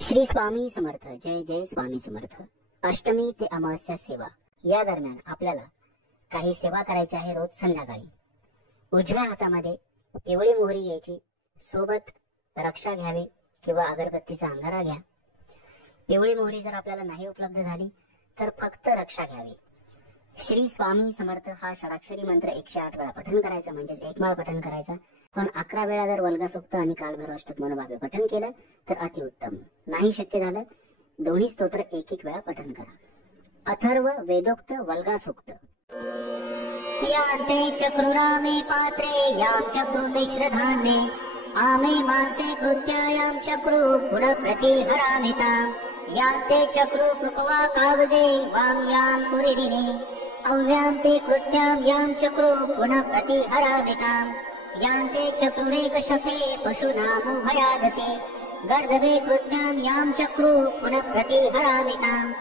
श्री स्वामी समर्थ. जय जय स्वामी समर्थ. अष्टमी ते अमावस्या सेवा या दरम्यान आपल्याला काही सेवा करायची आहे. रोज संध्याकाळी उजव्या हातामध्ये पिवळी मोहरी घ्यायची, सोबत रक्षा घ्यावी किंवा अगरबत्तीचा अंगारा घ्या. पिवळी मोहरी जर आपल्याला नाही उपलब्ध झाली तर फक्त रक्षा घ्यावी. श्री स्वामी समर्थ हा षडाक्षरी मंत्र 108 वेळा पठण करायचा, म्हणजे एक माळ पठण करायचा. पण 11 वेळा जर वल्गा सूक्त आणि कालभैरवाष्टक मनोभावे पठण केलं तर अतिउत्तम. नाही शक्य झालं दोन्ही स्तोत्र एक एक वेळा पठण करा. अथर्व वेदोक्त वल्गा सूक्त. यान्ते चक्रुरामे पात्रे यां चक्रु मिश्रधान्ये आमे मांसे कृत्यायां चक्रु पुनःप्रतिहरामिताम् यान्ते चक्रु कृपवा कावजे वां यां कुरिरिणे अव्यां ते कृत्यां यां चक्रु पुनःप्रतिहरामिताम् यान्ते चक्रुरेकशके पशूनामुभयादते गर्दभे कृत्यां यां चक्रु पुनःप्रतिहरामिताम्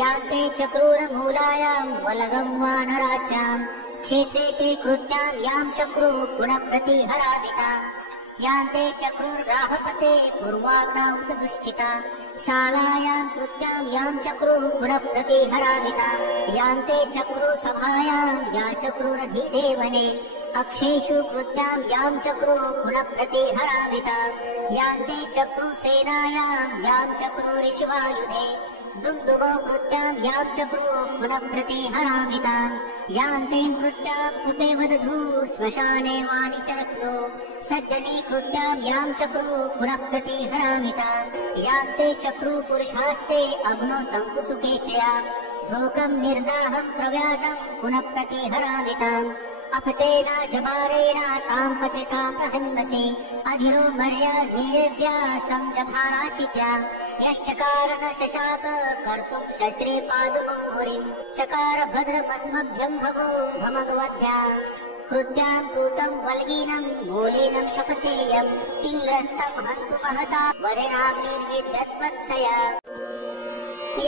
यान्ते चक्रुरमूलायां वलगं वानराच्याम् क्षेत्रे ते कृत्यां यां चक्रु पुनःप्रतिहरामिताम् यान्ते चक्रुर्राहपते पूर्वाग्नाउतदुश्चिता शालायां कृत्यां यां चक्रु पुनःप्रतिहरामिताम् यान्ते चक्रु सभायां या चक्रुरधिदेवने अक्षेषु कृत्यां यां चक्रु पुनःप्रतिहरामिताम् यान्ते चक्रु सेनायां यां चक्रुरिश्वायुधे दुन्दुभो कृत्यां यां चक्रु पुनःप्रतिहरामिताम् यान्ते कृत्याम् उपेवदधू श्मशाने वानिशरक्लो सद्यनी कृत्यां यां चक्रु पुनःप्रतिहरामिताम् यान्ते चक्रु पुरुषास्ते अग्नो शङ्कुसुकेचया भोकं निर्दाहं प्रव्यातं पुनःप्रतिहरामिताम् अपतेन जबारेण तां पतिता प्रहन्वसे अधिरो मर्याधीरेभ्यः संजभाराचित्या यश्चकार न शशाक कर्तुं शस्त्रे पादुमङ्गुरिं चकार भद्रमस्मभ्यं भवो भमगवद्या कृत्यां कृतं वल्गीनं मूलेनं शपथेयम् इन्द्रस्तं हन्तु महता वरेणाग्निर्विद्यद्वत्सया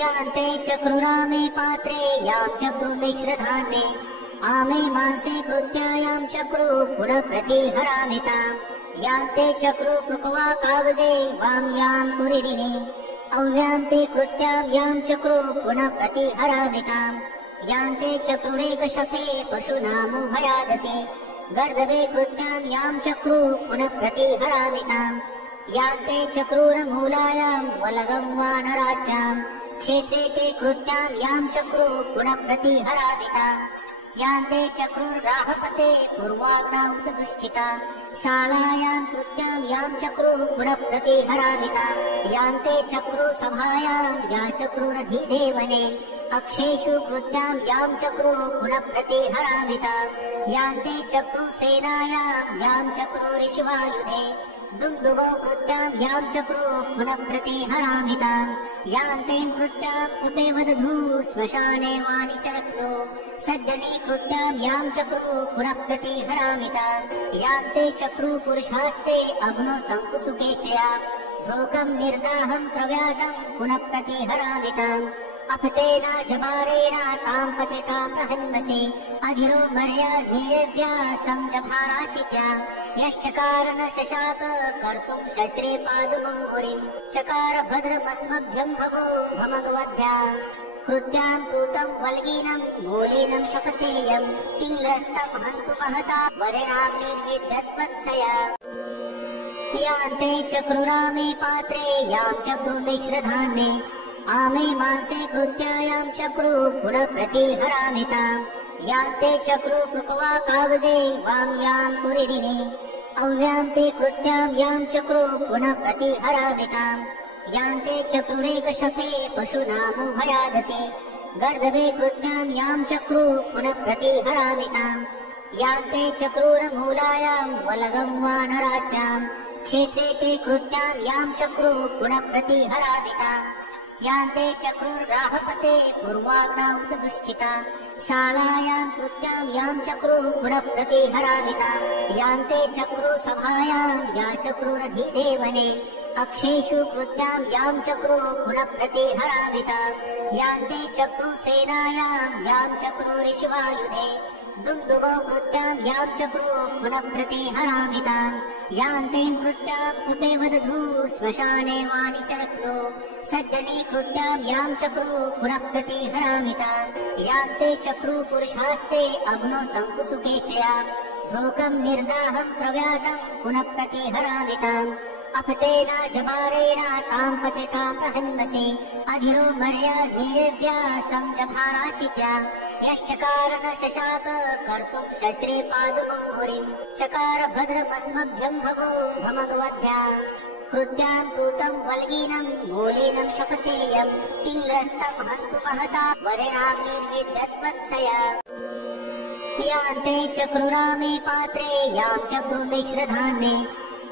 यान्ते चक्रुरामे पात्रे यां चक्रु मिश्रधान्ये आमे मांसे कृत्यायां चक्रु पुनःप्रतिहरामिताम् यान्ते चक्रु कृपवा कावजे वां यां कुरिरिणे अव्यां ते कृत्यां यां चक्रु पुनःप्रतिहरामिताम् यान्ते चक्रुरेकशके पशूनामुभयादते गर्दभे कृत्यां यां चक्रु पुनःप्रतिहरामिताम् यान्ते चक्रुरमूलायां वलगं वानराच्याम् क्षेत्रे ते कृत्यां यां चक्रु पुनःप्रतिहरामिताम् यान्ते चक्रुर्राहपते पूर्वाग्नाउतदुश्चिता शालायां कृत्यां यां चक्रु पुनःप्रतिहरामिताम् यान्ते चक्रु सभायां या चक्रुरधिदेवने अक्षेषु कृत्यां यां चक्रु पुनःप्रतिहरामिताम् यान्ते चक्रु सेनायां यां चक्रुरिश्वायुधे दुन्दुभो कृत्यां यां चक्रु पुनःप्रतिहरामिताम् यान्ते कृत्याम् उपेवदधू श्मशाने वानिशरक्लो सद्यनी कृत्यां यां चक्रु पुनःप्रतिहरामिताम् यान्ते चक्रु पुरुषास्ते अग्नो शङ्कुसुकेचया भोकं निर्दाहं प्रव्यातं पुनःप्रतिहरामिताम् अपतेन जबारेण तां पतिता प्रहन्वसे अधिरो मर्याधीरेभ्यः संजभाराचित्या यश्चकार न शशाक कर्तुं शस्त्रे पादुमङ्गुरिं चकार भद्रमस्मभ्यं भवो भमगवद्या कृत्यां कृतं वल्गीनं मूलेनं शपथेयम् इन्द्रस्तं हन्तु महता वरेणाग्निर्विद्यद्वत्सया यान्ते चक्रुरामे पात्रे यां चक्रु मिश्रधान्ये आमे मांसे कृत्यायां चक्रु पुनःप्रतिहरामिताम् यान्ते चक्रु कृपवा कावजे वां यां कुरिरिणे अव्यां ते कृत्यां यां चक्रु पुनःप्रतिहरामिताम् यान्ते चक्रुरेकशके पशूनामुभयादते गर्दभे कृत्यां यां चक्रु पुनःप्रतिहरामिताम् यान्ते चक्रुरमूलायां वलगं वानराच्याम् क्षेत्रे ते कृत्यां यां चक्रु पुनःप्रतिहरामिताम् यान्ते चक्रुर्राहपते पूर्वाग्नाउतदुश्चिता शालायां कृत्यां यां चक्रु पुनःप्रतिहरामिताम् यान्ते चक्रु सभायां या चक्रुरधिदेवने अक्षेषु कृत्यां यां चक्रु पुनःप्रतिहरामिताम् यान्ते चक्रु सेनायां यां चक्रुरिश्वायुधे दुन्दुभो कृत्यां यां चक्रो पुनः प्रतिहरामितां यान्तीं कृत्याम् उपैवदधू श्मशाने वानिशरक्लो सद्यनी कृत्यां यां चक्रो पुनः प्रतिहरामितां यान्ते चक्रो पुरुषास्ते अग्नो शङ्कुसुकेचया लोकं निर्दाहं प्रव्यातं पुनः प्रतिहरामिताम् अपतेन जबारेण तां पतितां प्रहन्मसे अधिरो मर्याधीरेभ्यः संजभाराचित्या यश्चकार न शशाक कर्तुं शस्त्रे पादुमङ्गुरीं चकार भद्रमस्मभ्यं भवो भमगवद्या कृत्यां कृतं वल्गीनं मूलीनं शपथेयम् इन्द्रस्तं हन्तु महता वरेणाग्निर्विद्यद्वत्सया यान्ते चक्रुरामे पात्रे यां चक्रुमिश्रधान्ये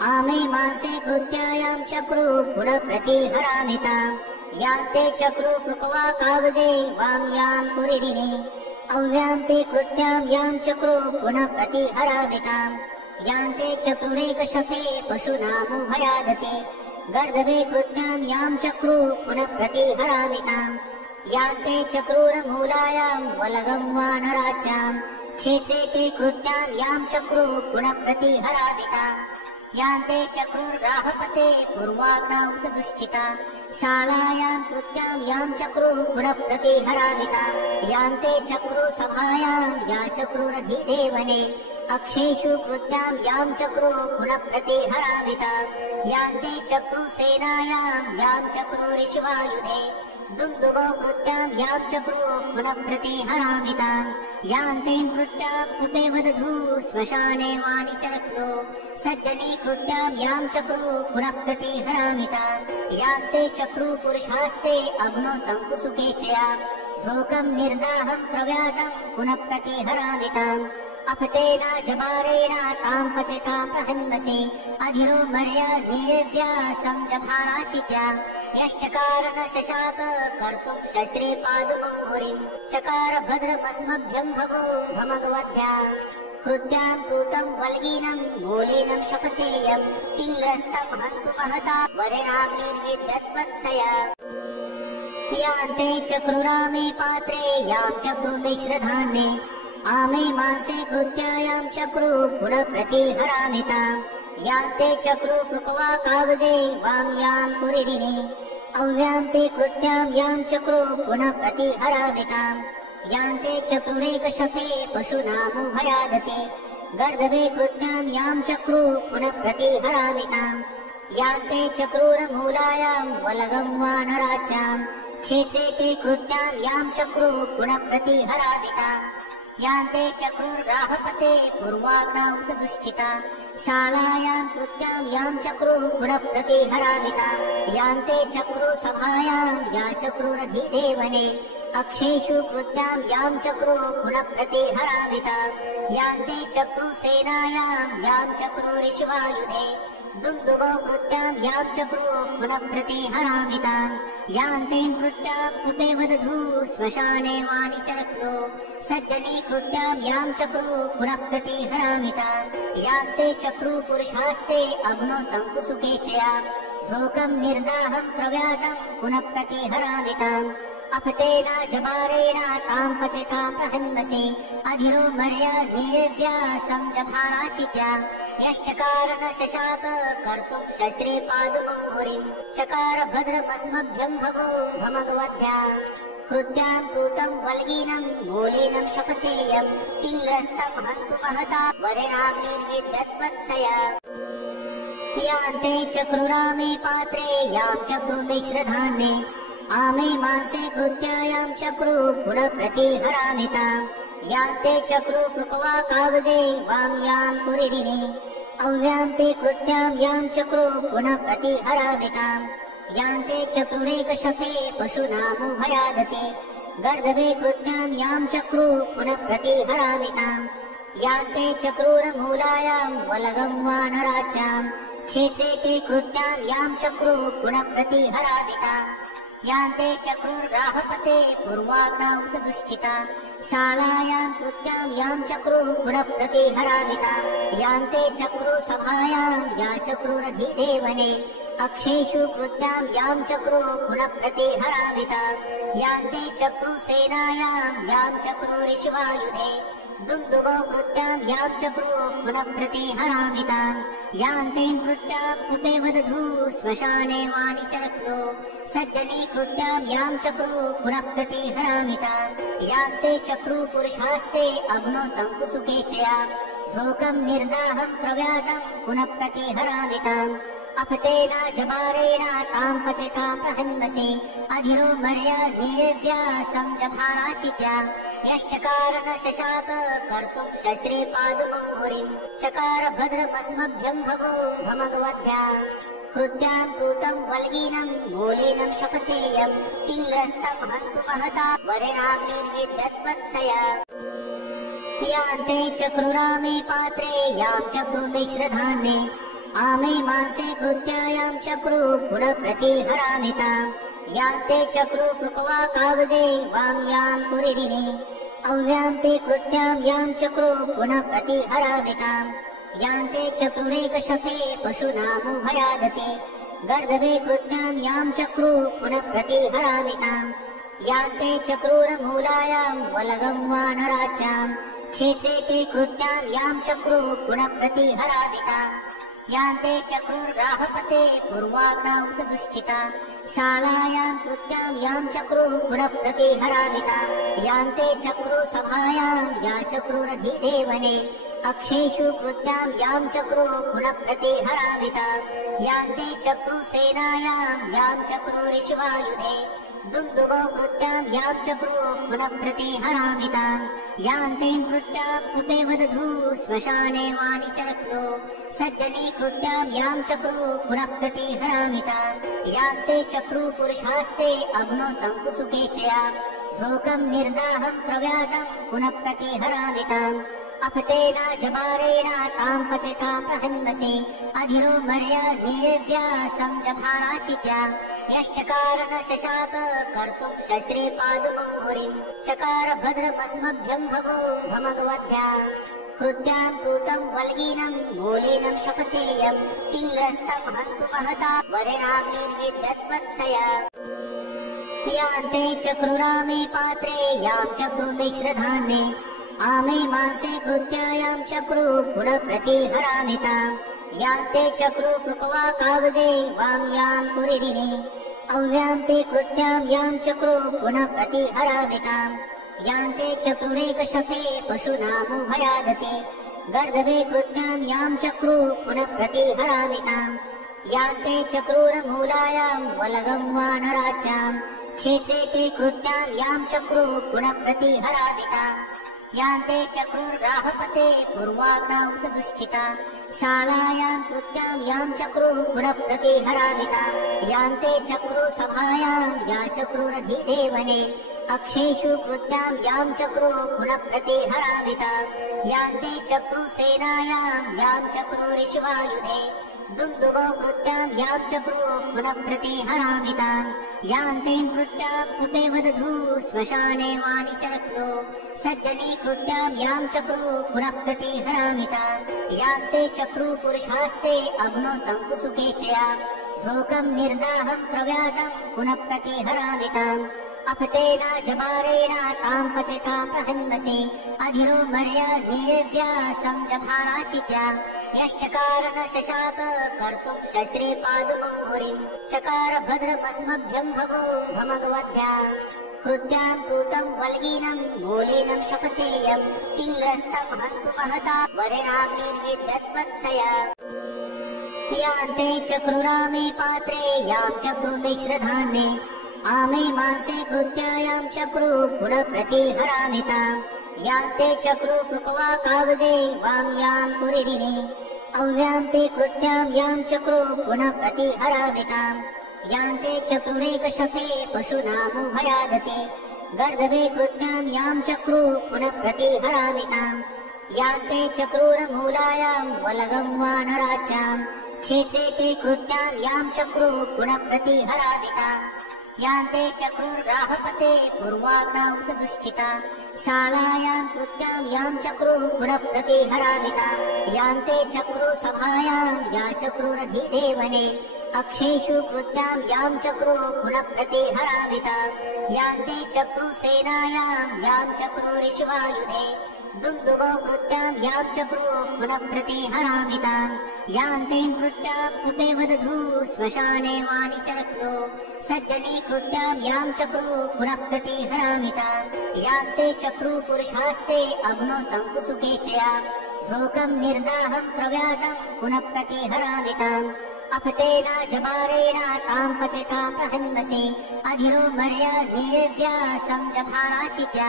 आमे मांसे कृत्यायां चक्रू पुनः प्रतिहरामिताम् यान्ते चक्रू कृपवा कावजे वाम्यां कुरिरिणे अव्यान्ते कृत्यां यां चक्रू पुनः प्रतिहरामिताम् यान्ते चक्रुरेकशपे पशूनामुभयादते गर्दभे कृत्यां यां चक्रू पुनः प्रतिहरामिताम् यान्ते चक्रूरमूलायां वलगं वानराच्याम् क्षेत्रे ते कृत्यां यां चक्रू पुनः प्रतिहरामिताम् यान्ते चक्रुर्राहपते पूर्वाग्नाउतदुश्चिता शालायां कृत्यां यां चक्रू पुनः प्रतिहरामिताम् यान्ते चक्रू सभायां या चक्रुरधिदेवने अक्षेषु कृत्यां यां चक्रू पुनः प्रतिहरामिताम् यान्ते चक्रू सेनायां यां चक्रुरिश्वायुधे दुन्दुभो कृत्यां यां चक्रू पुनः प्रतिहरामिताम् यान्तीं कृत्याम् उपैवदधू श्मशाने वानिशरक्लो सद्यनी कृत्यां यां चक्रू पुनः प्रतिहरामिताम् यान्ते चक्रू पुरुषास्ते अग्नो शङ्कुसुकेचया लोकं निर्दाहं प्रव्यातं पुनः प्रतिहरामिताम् अपतेन जबारेण तां पतितां प्रहन्मसे अधिरो मर्याधीरेभ्यः संजभाराचित्या यश्चकार न शशाक कर्तुं शस्त्रे पादुमङ्गुरीं चकार भद्रमस्मभ्यं भवो भमगवद्या कृत्यां कृतं वल्गीनं मूलीनं शपथेयम् इन्द्रस्तं हन्तु महता वरेणाग्निर्विद्यद्वत्सया यान्ते चक्रुरामे पात्रे यां चक्रुमिश्रधान्ये आमे मांसे कृत्यायां चक्रू पुनः प्रतिहरामिताम् यान्ते चक्रू कृपवा कावजे वाम्यां कुरिरिणे अव्यान्ते कृत्यां यां चक्रू पुनः प्रतिहरामिताम् यान्ते चक्रुरेकशपे पशूनामुभयादते गर्दभे कृत्यां यां चक्रू पुनः प्रतिहरामिताम् यान्ते चक्रूरमूलायां वलगं वानराच्याम् क्षेत्रे ते कृत्यां यां चक्रू पुनः प्रतिहरामिताम् यान्ते चक्रुर्राहपते पूर्वाग्नाउतदुश्चिता शालायां कृत्यां यां चक्रू पुनः प्रतिहरामिताम् यान्ते चक्रू सभायां या चक्रुरधिदेवने अक्षेषु कृत्यां यां चक्रू पुनः प्रतिहरामिताम् यान्ते चक्रू सेनायां यां चक्रुरिश्वायुधे दुन्दुभो कृत्यां यां चक्रू पुनः प्रतिहरामिताम् यान्तीं कृत्याम् उपैवदधू श्मशाने वानिशरक्लो सद्यनी कृत्यां यां चक्रू पुनः प्रतिहरामिताम् यान्ते चक्रू पुरुषास्ते अग्नो शङ्कुसुकेचया लोकं निर्दाहं प्रव्यातं पुनः प्रतिहरामिताम् अपतेन जबारेण तां पतितां प्रहन्मसे अधिरो मर्याधीरेभ्यः संजभाराचित्या यश्चकार न शशाक कर्तुं शस्त्रे पादुमङ्गुरीं चकार भद्रमस्मभ्यं भवो भमगवद्या कृत्यां कृतं वल्गीनं मूलीनं शपथेयम् इन्द्रस्तं हन्तु महता वरेणाग्निर्विद्यद्वत्सया यान्ते चक्रुरामे पात्रे यां चक्रुमिश्रधान्ये आमे मांसे कृत्यायां चक्रू पुनः प्रतिहरामिताम् यान्ते चक्रू कृपवा कावजे वाम्यां कुरिरिणे अव्यान्ते कृत्यां यां चक्रू पुनः प्रतिहरामिताम् यान्ते चक्रुरेकशपे पशूनामुभयादते गर्दभे कृत्यां यां चक्रू पुनः प्रतिहरामिताम् यान्ते चक्रूरमूलायां वलगं वानराच्याम् क्षेत्रे ते कृत्यां यां चक्रू पुनः प्रतिहरामिताम् यान्ते चक्रुर्राहपते पूर्वाग्नाउतदुश्चिता शालायां कृत्यां यां चक्रू पुनः प्रतिहरामिताम् यान्ते चक्रू सभायां या चक्रुरधिदेवने अक्षेषु कृत्यां यां चक्रू पुनः प्रतिहरामिताम् यान्ते चक्रू सेनायां यां चक्रुरिश्वायुधे दुन्दुभो कृत्यां यां चक्रो पुनः प्रतिहरामिताम् यान्ते कृत्याम् उपैवदधू श्मशाने वानिशरक्नो सद्यने कृत्यां यां चक्रो पुनः प्रतिहरामिताम् यान्ते चक्रो पुरुषास्ते अग्नो शङ्कुसुके चया लोकं निर्दाहं प्रव्यादं पुनः प्रतिहरामिताम् अपतेन जबारेण तां पतिता प्रहन्वसे अधिरो मर्याधीरेभ्या संजभाराचित्या यश्चकार न शशाक कर्तुं शस्त्रे पादुमङ्गुरिं चकार भद्रमस्मभ्यं भवो भमगवद्भ्या कृत्यां कृतं वल्गीनं मूलेनं शपथेयम् इन्द्रस्तं हन्तु महता वरेणाग्निर्विद्यद्वत्सया यान्ते चक्रुरामे पात्रे यां चक्रुमिश्रधान्ये आमे मांसे कृत्यायां चक्रू पुनः प्रतिहरामिताम् यान्ते चक्रू कृपवा कावजे वाम्यां कुरिदिने अव्यां ते कृत्यां यां चक्रू पुनः प्रतिहरामिताम् यान्ते चक्रुरेकशके पशूनामुभयादते गर्दभे कृत्यां यां चक्रू पुनः प्रतिहरामिताम् यान्ते चक्रूरमूलायां वलगं वानराच्यां क्षेत्रे ते कृत्यां यां चक्रू पुनः प्रतिहरामिताम् यान्ते चक्रुर्राहपते पूर्वाग्नाउतदुश्चिता शालायां कृत्यां यां चक्रू पुनः प्रतिहरामिताम् यान्ते चक्रू सभायां या चक्रुरधिदेवने अक्षेषु कृत्यां यां चक्रू पुनः प्रतिहरामिताम् यान्ते चक्रू सेनायां यां चक्रुरिश्वायुधे दुन्दुभो कृत्यां यां चक्रू पुनः प्रतिहरामिताम् यान्ते कृत्याम् उपैवदधू श्मशाने वानिशरक्नो सद्यने कृत्यां यां चक्रू पुनः प्रतिहरामिताम् यान्ते चक्रू पुरुषास्ते अग्नो शङ्कुसुके चया लोकं निर्दाहं प्रव्यादं पुनः प्रतिहरामिताम् अपतेन जबारेण तां पतिता प्रहन्वसे अधिरो मर्याधीरेभ्या संजभाराचित्या यश्चकार न शशाक कर्तुं शस्त्रे पादुमङ्गुरिं चकार भद्रमस्मभ्यं भवो भमगवद्भ्या कृत्यां कृतं वल्गीनं मूलेनं शपथेयम् इन्द्रस्तं हन्तु महता वरेणाग्निर्विद्यद्वत्सया यान्ते चक्रुरामे पात्रे यां चक्रुमिश्रधान्ये आमे मांसे कृत्यायां चक्रू पुनः प्रतिहरामिताम् यान्ते चक्रू कृपवा कावजे वाम्यां कुरिदिने अव्यां ते कृत्यां यां चक्रू पुनः प्रतिहरामिताम् यान्ते चक्रुरेकशके पशूनामुभयादते गर्दभे कृत्यां यां चक्रू पुनः प्रतिहरामिताम् यान्ते चक्रूरमूलायां वलगं वानराच्यां क्षेत्रे ते कृत्यां यां चक्रू पुनः प्रतिहरामिताम् यान्ते चक्रुर्राहपते पूर्वाग्नाउतदुश्चिता शालायां कृत्यां यां चक्रू पुनः प्रतिहरामिताम् यान्ते चक्रू सभायां या चक्रुरधिदेवने अक्षेषु कृत्यां यां चक्रू पुनः प्रतिहरामिताम् यान्ते चक्रू सेनायां यां चक्रुरिश्वायुधे दुन्दुभो कृत्यां यां चक्रू पुनः प्रतिहरामिताम् यान्ते कृत्याम् उपैवदधू श्मशाने वानिशरक्नो सद्यने कृत्यां यां चक्रू पुनः प्रतिहरामिताम् यान्ते चक्रू पुरुषास्ते अग्नो शङ्कुसुके चया लोकं निर्दाहं प्रव्यादं पुनः प्रतिहरामिताम् अपतेन जबारेण तां पतिता प्रहन्वसे अधिरो मर्याधीरेभ्या संजभाराचित्या यश्चकार न शशाक कर्तुं शस्त्रे पादुमङ्गुरिं चकार भद्रमस्मभ्यं भवो भमगवद्भ्या कृत्यां कृतं वल्गीनं मूलेनं शपथेयम् इन्द्रस्तं हन्तु महता वरेणाग्निर्विद्यद्वत्सया यान्ते चक्रुरामे पात्रे यां चक्रुमिश्रधान्ये आमे मांसे कृत्यायां चक्रू पुनः प्रतिहरामिताम् यान्ते चक्रू कृपवा कावजे वाम्यां कुरिदिने अव्यां ते कृत्यां यां चक्रू पुनः प्रतिहरामिताम् यान्ते चक्रुरेकशके पशूनामुभयादते गर्दभे कृत्यां यां चक्रू पुनः प्रतिहरामिताम् यान्ते चक्रूरमूलायां वलगं वानराच्यां क्षेत्रे ते कृत्यां यां चक्रू पुनः प्रतिहरामिताम् यान्ते चक्रुर्राहपते पूर्वाग्नाउतदुश्चिता शालायां कृत्यां यां चक्रू पुनः प्रतिहरामिताम् यान्ते चक्रू सभायां या चक्रुरधिदेवने अक्षेषु कृत्यां यां चक्रू पुनः प्रतिहरामिताम् यान्ते चक्रू सेनायां यां चक्रुरिश्वायुधे दुन्दुभौ कृत्यां यां चक्रो पुनः प्रतिहरामितां यान्तीं कृत्याम् उपैवदधू श्मशाने वानिशरक्नो सद्यनी कृत्यां यां चक्रो पुनः प्रतिहरामितां यान्ते चक्रो पुरुषास्ते अग्नो शङ्कुसुकेचया लोकं निर्दाहं प्रव्यातं पुनः प्रतिहरामिताम् अपतेन जबारेण तां पतिता प्रहन्मसि अधिरो मर्याधीरेभ्या संजभाराचित्या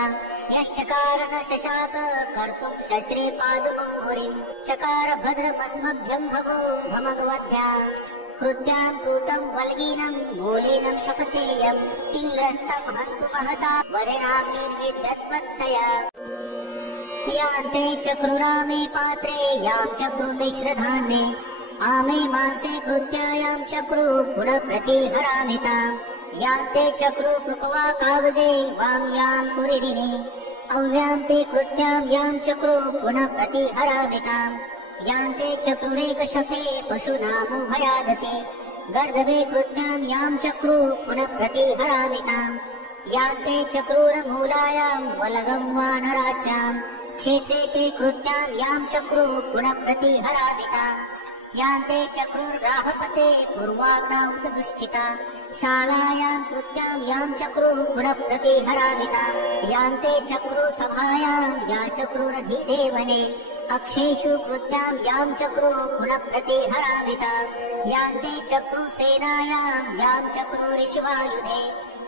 यश्चकार न शशाक कर्तुं शस्त्रे पादुमङ्गुरिं चकार भद्रमस्मभ्यं भवो भमगवद्या कृत्यां कृतं वल्गीनं मूलेनं शपथेयम् इन्द्रस्तं हन्तु महता वरेणाग्निर्विद्यद्वत्सया यान्ते चक्रुरामे पात्रे यां चक्रुमिश्रधान्ये आमे मांसे कृत्यायां चक्रू पुनः प्रतिहरामिताम् यान्ते चक्रू पृक्वा कावजे वाम्यां कुरिदिने अव्यां ते कृत्यां यां चक्रू पुनः प्रतिहरामिताम् यान्ते चक्रुरेकशपे पशूनामुभयादते गर्दभे कृत्यां यां चक्रू पुनः प्रतिहरामिताम् यान्ते चक्रूरमूलायां वलगं वानराच्याम् क्षेत्रे ते कृत्यां यां चक्रू पुनः प्रतिहरामिताम् यान्ते चक्रुर्राहपते पूर्वाग्नामुपदुश्चिता शालायां कृत्यां यां चक्रू पुनः प्रतिहरामिताम् यान्ते चक्रुसभायां या चक्रुरधिदेवने अक्षेषु कृत्यां यां चक्रू पुनः प्रतिहरामिताम् यान्ते चक्रुसेनायां यां चक्रुरिश्वायुधे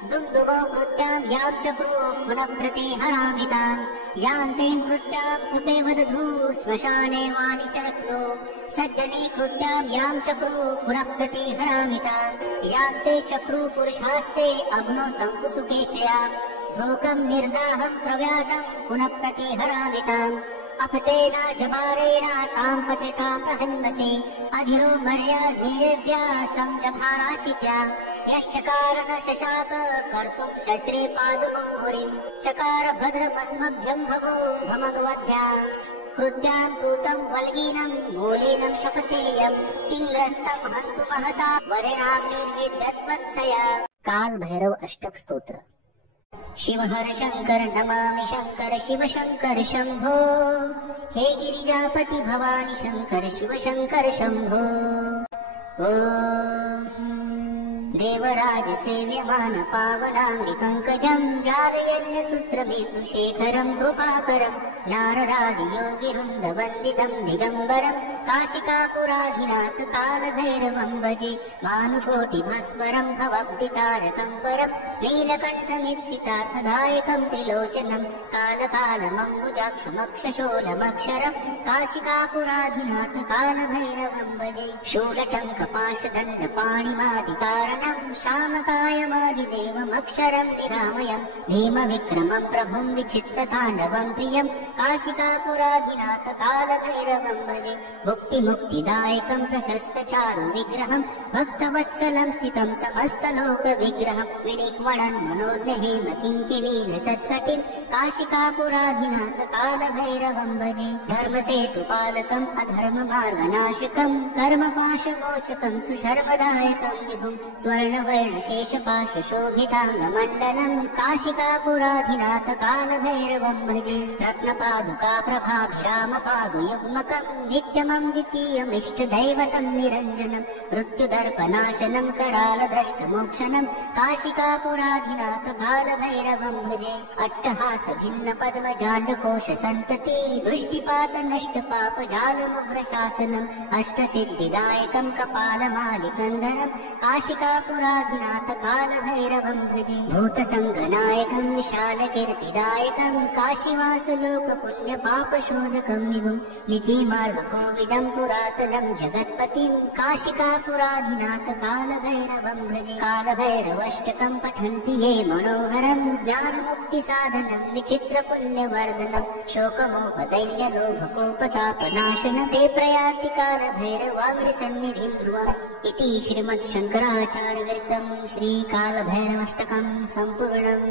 दुन्दुभौ कृत्यां यां चक्रू पुनः प्रतिहरामिताम् यान्तीं कृत्याम् उपैवदधू श्मशाने वानिशरक्नो सद्यनी कृत्यां यां चक्रू पुनः प्रतिहरामिताम् यान्ते चक्रू पुरुषास्ते अग्नो शङ्कुसुकेचया लोकं निर्दाहं प्रव्यातं पुनः प्रतिहरामिताम् अपतेन जबारेण तां पतिता प्रहन्मसि अधिरो मर्याधीरेभ्या संजभाराचित्या यश्चकार न शशाक कर्तुं शस्त्रे पादुमङ्गुरिं चकार भद्रमस्मभ्यं भवो भमगवद्या कृत्यां कृतं वल्गीनं मूलेनं शपथेयम् इन्द्रस्तं हन्तु महता वरेणाग्निर्विद्यद्वत्सया काल भैरव अष्टक स्तोत्र। शिव हर शंकर नमामि शंकर शिव शंकर शंभो हे गिरिजापति भवानी शंकर शिव शंकर शंभो देवराज सेव्यमान पावनांगि पंकजं व्यालयन्य सूत्रबिन्दुशेखरं कृपाकरं नारदादि योगिवृन्द वन्दितं दिगम्बरं काशिकापुराधिनाथ कालभैरवं भजे भानुकोटि भास्वरं भवब्धितारकं परं नीलकण्ठमीप्सितार्थदायकं त्रिलोचनं कालकालमम्बुजाक्षमक्षशूलमक्षरं काशिकापुराधिनाथ कालभैरवं भजे शूलटङ्कपाशदण्डपाणिमादिकारणं श्यामकायमादिदेवमक्षरं निरामयं भीमविक्रमं प्रभुं विचित्रताण्डवं प्रियं काशिकापुराधिनाथ कालभैरवं भजे मुक्तिमुक्तिदायकं प्रशस्तचारु विग्रहं भक्तवत्सलं स्थितं समस्तलोकविग्रहं विनिक्वणन् मनोज्ञहेम किङ्किणीलसत्कटिं काशिकापुराधिनाथ कालभैरवं भजे धर्मसेतुपालकम् अधर्ममार्गनाशकं कर्मपाशमोचकं सुशर्मदायकं विभुं स्वर्णवर्णशेषपाशशोभिताङ्गमण्डलं काशिकापुराधिनाथ कालभैरवं भजे रत्नपादुका प्रभाभिरामपादुयुग्मकं नित्यमं द्वितीयमिष्टदैवतं निरञ्जनं मृत्युदर्पनाशनं करालद्रष्टमोक्षणं काशिकापुराधिनाथ कालभैरवं भजे अट्टहास भिन्न पद्मजाण्डकोश सन्तति दृष्टिपात नष्ट पापजालमुग्रशासनम् अष्टसिद्धिदायकं कपालमालिकन्धरं काशिकापुराधिनाथ कालभैरवं भजे भूतसङ्गनायकं विशालकीर्तिदायकं काशीवासलोकपुण्यपापशोधकं विभुं नीतिमार्गकोविदं पुरातनं जगत्पतिं काशिकापुराधिनाथ कालभैरवं भजे कालभैरवष्टकं पठन्ति ये मनोहरं ज्ञानमुक्तिसाधनं विचित्रपुण्यवर्धनं शोकमोहदैन्यलोभकोपतापनाशनं ते प्रयान्ति कालभैरवाङ्घ्रिसन्निधिं ध्रुवम् इति श्रीमच्छङ्कराचार्यविरचितं श्रीकालभैरवष्टकं सम्पूर्णम्।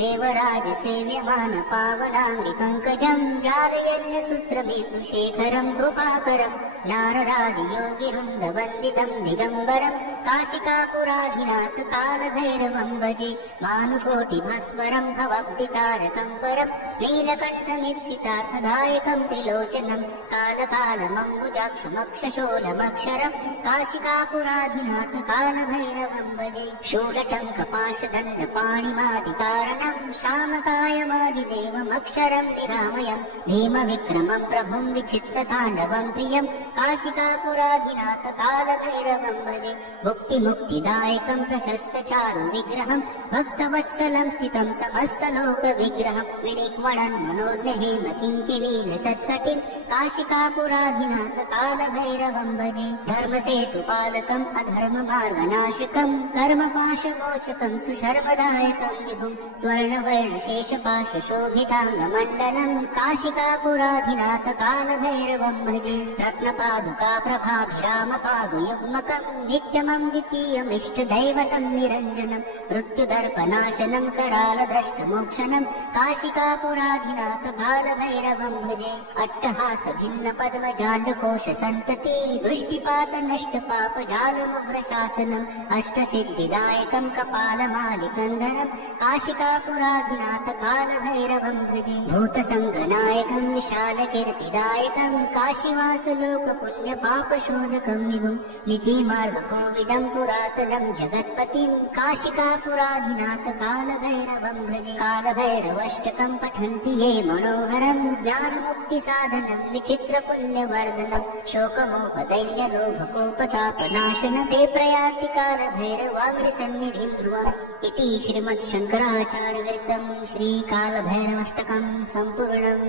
देवराज सेव्यमान पावनांगि पंकजं व्यालयन्यसूत्रभीष्णुशेखरं कृपाकरं नारदादि योगिवृन्दवन्दितं दिगम्बरं काशिकापुराधिनाथ कालभैरवं भजे भानुकोटिभास्वरं भवब्धितारकं परं नीलकण्ठमीप्सितार्थदायकं त्रिलोचनं कालकालमम्बुजाक्षमक्षशोलमक्षरं काशिकापुराधिनाथ कालभैरवं भजे शूलटङ्कपाशदण्डपाणिमादिकारणं श्यामकायमादिदेवमक्षरं निरामयं भीमविक्रमं प्रभुं विचित्रताण्डवं प्रियं काशिकापुराधिनाथ कालभैरवं भजे मुक्तिमुक्तिदायकं प्रशस्तचारु विग्रहं भक्तवत्सलं स्थितं समस्तलोकविग्रहं विनिक्वणन् मनोज्ञहेमकिङ्किणीलसत्कटिं काशिकापुराधिनाथ कालभैरवं भजे धर्मसेतुपालकम् अधर्ममार्गनाशकं कर्मपाशमोचकं सुशर्मदायकं विभुं स्वर्णवर्णशेषपाशशोभिताङ्गमण्डलं काशिकापुराधिनाथ कालभैरवं भजे रत्नपादुका प्रभाभिरामपादुयुग्मकं नित्यमं द्वितीयमिष्टदैवतं निरञ्जनं मृत्युदर्पनाशनं करालद्रष्टमोक्षणं काशिकापुराधिनाथ कालभैरवं भजे अट्टहासभिन्नपद्मजाण्डकोशसन्तति दृष्टिपातनष्टपापजालमुग्रशासनम् अष्टसिद्धिदायकं कपालमालिकन्धरं काशिकापुराधिनाथ कालभैरवं भजे भूतसङ्गनायकं विशालकीर्तिदायकं काशीवासलोकपुण्यपापशोधकं विभुं नीतिमार्गकोविदं पुरातनं जगत्पतिं काशिकापुराधिनाथ कालभैरवं भजे कालभैरवष्टकं पठन्ति ये मनोहरं ज्ञानमुक्तिसाधनं विचित्रपुण्यवर्धनं शोकमोहदैन्यलोभकोपतापनाशनं ते प्रयान्ति कालभैरवाङ्घ्रिसन्निधिं ध्रुवम् इति श्रीमच्छङ्कराचार्यविरचितं श्रीकालभैरवाष्टकं सम्पूर्णम्।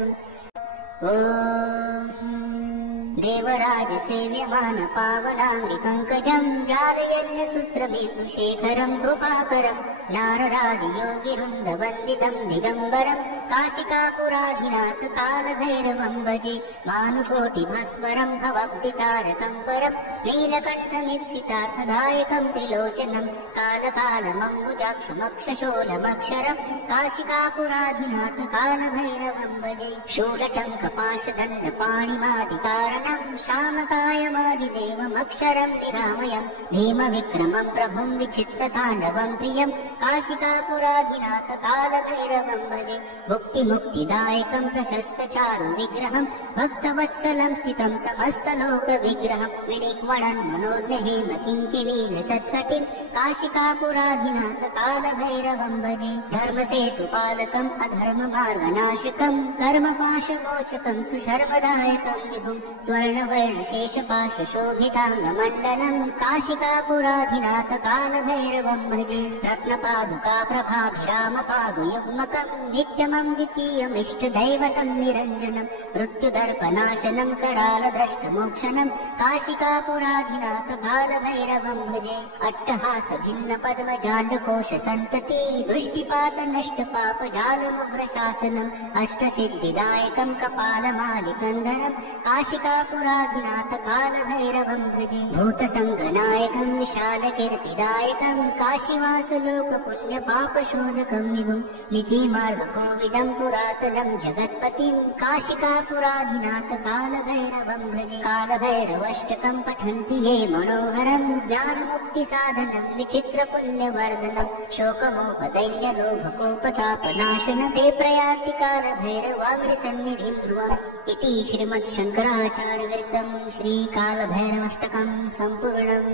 देवराज सेव्यमान पावनांगि पंकजं व्यालयन्यसूत्रभीष्णुशेखरं कृपाकरं नारदादि योगिवृन्दवन्दितं दिगम्बरं काशिकापुराधिनाथ कालभैरवं भजे भानुकोटिभास्वरं भवब्धितारकं परं नीलकण्ठमीप्सितार्थदायकं त्रिलोचनं कालकालमम्बुजाक्षमक्षशोलमक्षरं काशिकापुराधिनाथ कालभैरवं भजे शूलटङ्कपाशदण्डपाणिमादिकारणं श्यामकायमादिदेवमक्षरं निरामयं भीमविक्रमं प्रभुं विचित्रताण्डवं प्रियं काशिकापुराधिनाथ कालभैरवं भजे मुक्तिमुक्तिदायकं प्रशस्तचारु विग्रहं भक्तवत्सलं स्थितं समस्तलोकविग्रहं विनिक्वणन् मनोज्ञहेमकिङ्किणीलसत्कटिं काशिकापुराधिनाथ कालभैरवं भजे धर्मसेतुपालकम् अधर्ममार्गनाशकं कर्मपाशमोचकं सुशर्मदायकं विभुं स्वर्णवर्णशेषपाशशोभिताङ्गमण्डलं काशिकापुराधिनाथ कालभैरवं भजे रत्नपादुका प्रभाभिरामपादुयुग्मकं नित्यमं द्वितीयमिष्टदैवतं निरञ्जनं मृत्युदर्पनाशनं करालद्रष्टमोक्षणं काशिकापुराधिनाथ कालभैरवं भजे अट्टहासभिन्नपद्मजाण्डकोशसन्तति दृष्टिपातनष्टपापजालमुग्रशासनम् अष्टसिद्धिदायकं कपालमालिकन्धरं काशिकापुराधिनाथ कालभैरवं भजे भूतसङ्गनायकं विशालकीर्तिदायकं काशीवासलोकपुण्यपापशोधकं विभुं नीतिमार्गकोविदं पुरातनं जगत्पतिं काशिकापुराधिनाथ कालभैरवं भजे कालभैरवाष्टकं पठन्ति ये मनोहरं ज्ञानमुक्तिसाधनं विचित्रपुण्यवर्धनं शोकमोहदैन्यलोभकोपतापनाशनं ते प्रयान्ति कालभैरवाङ्घ्रिसन्निधिं ध्रुवम् इति श्रीमच्छङ्कराचार्यविरचितं श्रीकालभैरवाष्टकं सम्पूर्णम्।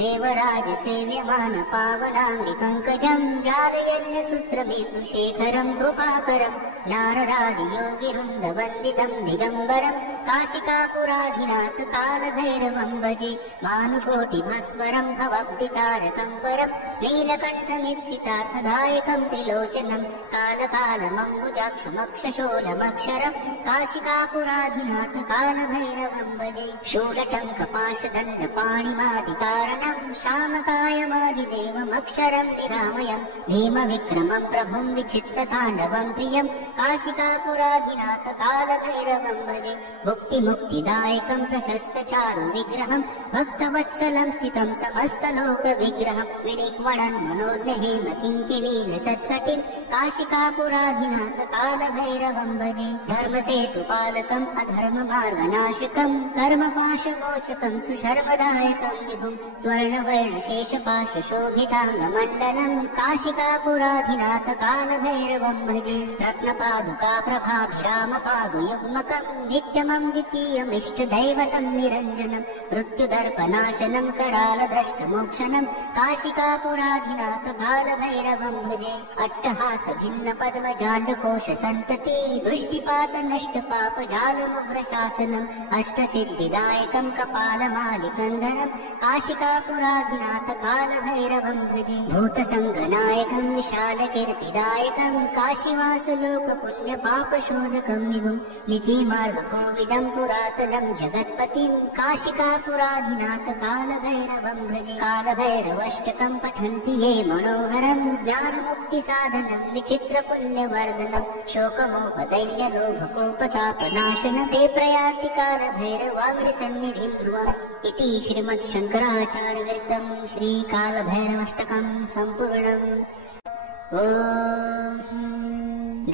देवराज सेव्यमान पावनांगि पंकजं व्यालयन्यसूत्रभीष्णुशेखरं कृपाकरं नारदादि योगिवृन्दवन्दितं दिगम्बरं काशिकापुराधिनाथ कालभैरवं भजे भानुकोटिभास्वरं भवब्धितारकं परं नीलकण्ठमीप्सितार्थदायकं त्रिलोचनं कालकालमम्बुजाक्षमक्षशोलमक्षरं काशिकापुराधिनाथ कालभैरवं भजे शूलटङ्कपाशदण्डपाणिमादिकारणं कारणं शामकायमादिदेवमक्षरं निरामयं भीमविक्रमं प्रभुं विचित्रताण्डवं प्रियं काशिकापुराधिनाथ कालभैरवं भजे भुक्तिमुक्तिदायकं प्रशस्तचारु विग्रहं भक्तवत्सलं स्थितं समस्तलोकविग्रहं विनिक्वणं मनोज्ञहेम किङ्किणीलसत्कटिं काशिकापुराधिनाथ कालभैरवं भजे धर्मसेतुपालकम् अधर्ममार्गनाशकं कर्मपाशमोचकं सुशर्मदायकं विभुं स्वर्णवर्णशेषपाशशोभिताङ्गमण्डलं काशिकापुराधिनाथ कालभैरवं भजे रत्नपादुका प्रभाभिरामपादुयुग्मकं नित्यमं द्वितीयमिष्टदैवतं निरञ्जनं मृत्युदर्पनाशनं करालद्रष्टमोक्षणं काशिकापुराधिनाथ कालभैरवं भजे अट्टहासभिन्नपद्मजाण्डकोश सन्तति दृष्टिपात नष्टपापजालमुग्रशासनम् अष्टसिद्धिदायकं कपालमालिकन्धरं काशिकापुराधिनाथ कालभैरवं भजे भूतसङ्गनायकं विशालकीर्तिदायकं काशीवासलोकपुण्यपापशोधकं विभुं नीतिमार्गकोविदं पुरातनं जगत्पतिं काशिकापुराधिनाथ कालभैरवं भजे कालभैरवष्टकं पठन्ति ये मनोहरं ज्ञानमुक्तिसाधनं विचित्रपुण्यवर्धनं शोकमोहदैन्यलोभकोपतापनाशन ते प्रयाति कालभैरवाङ्घ्रिसन्निधिं ध्रुवम् इति श्रीमच्छङ्कराचार्यविरचितं श्रीकालभैरवाष्टकं सम्पूर्णम् ॐ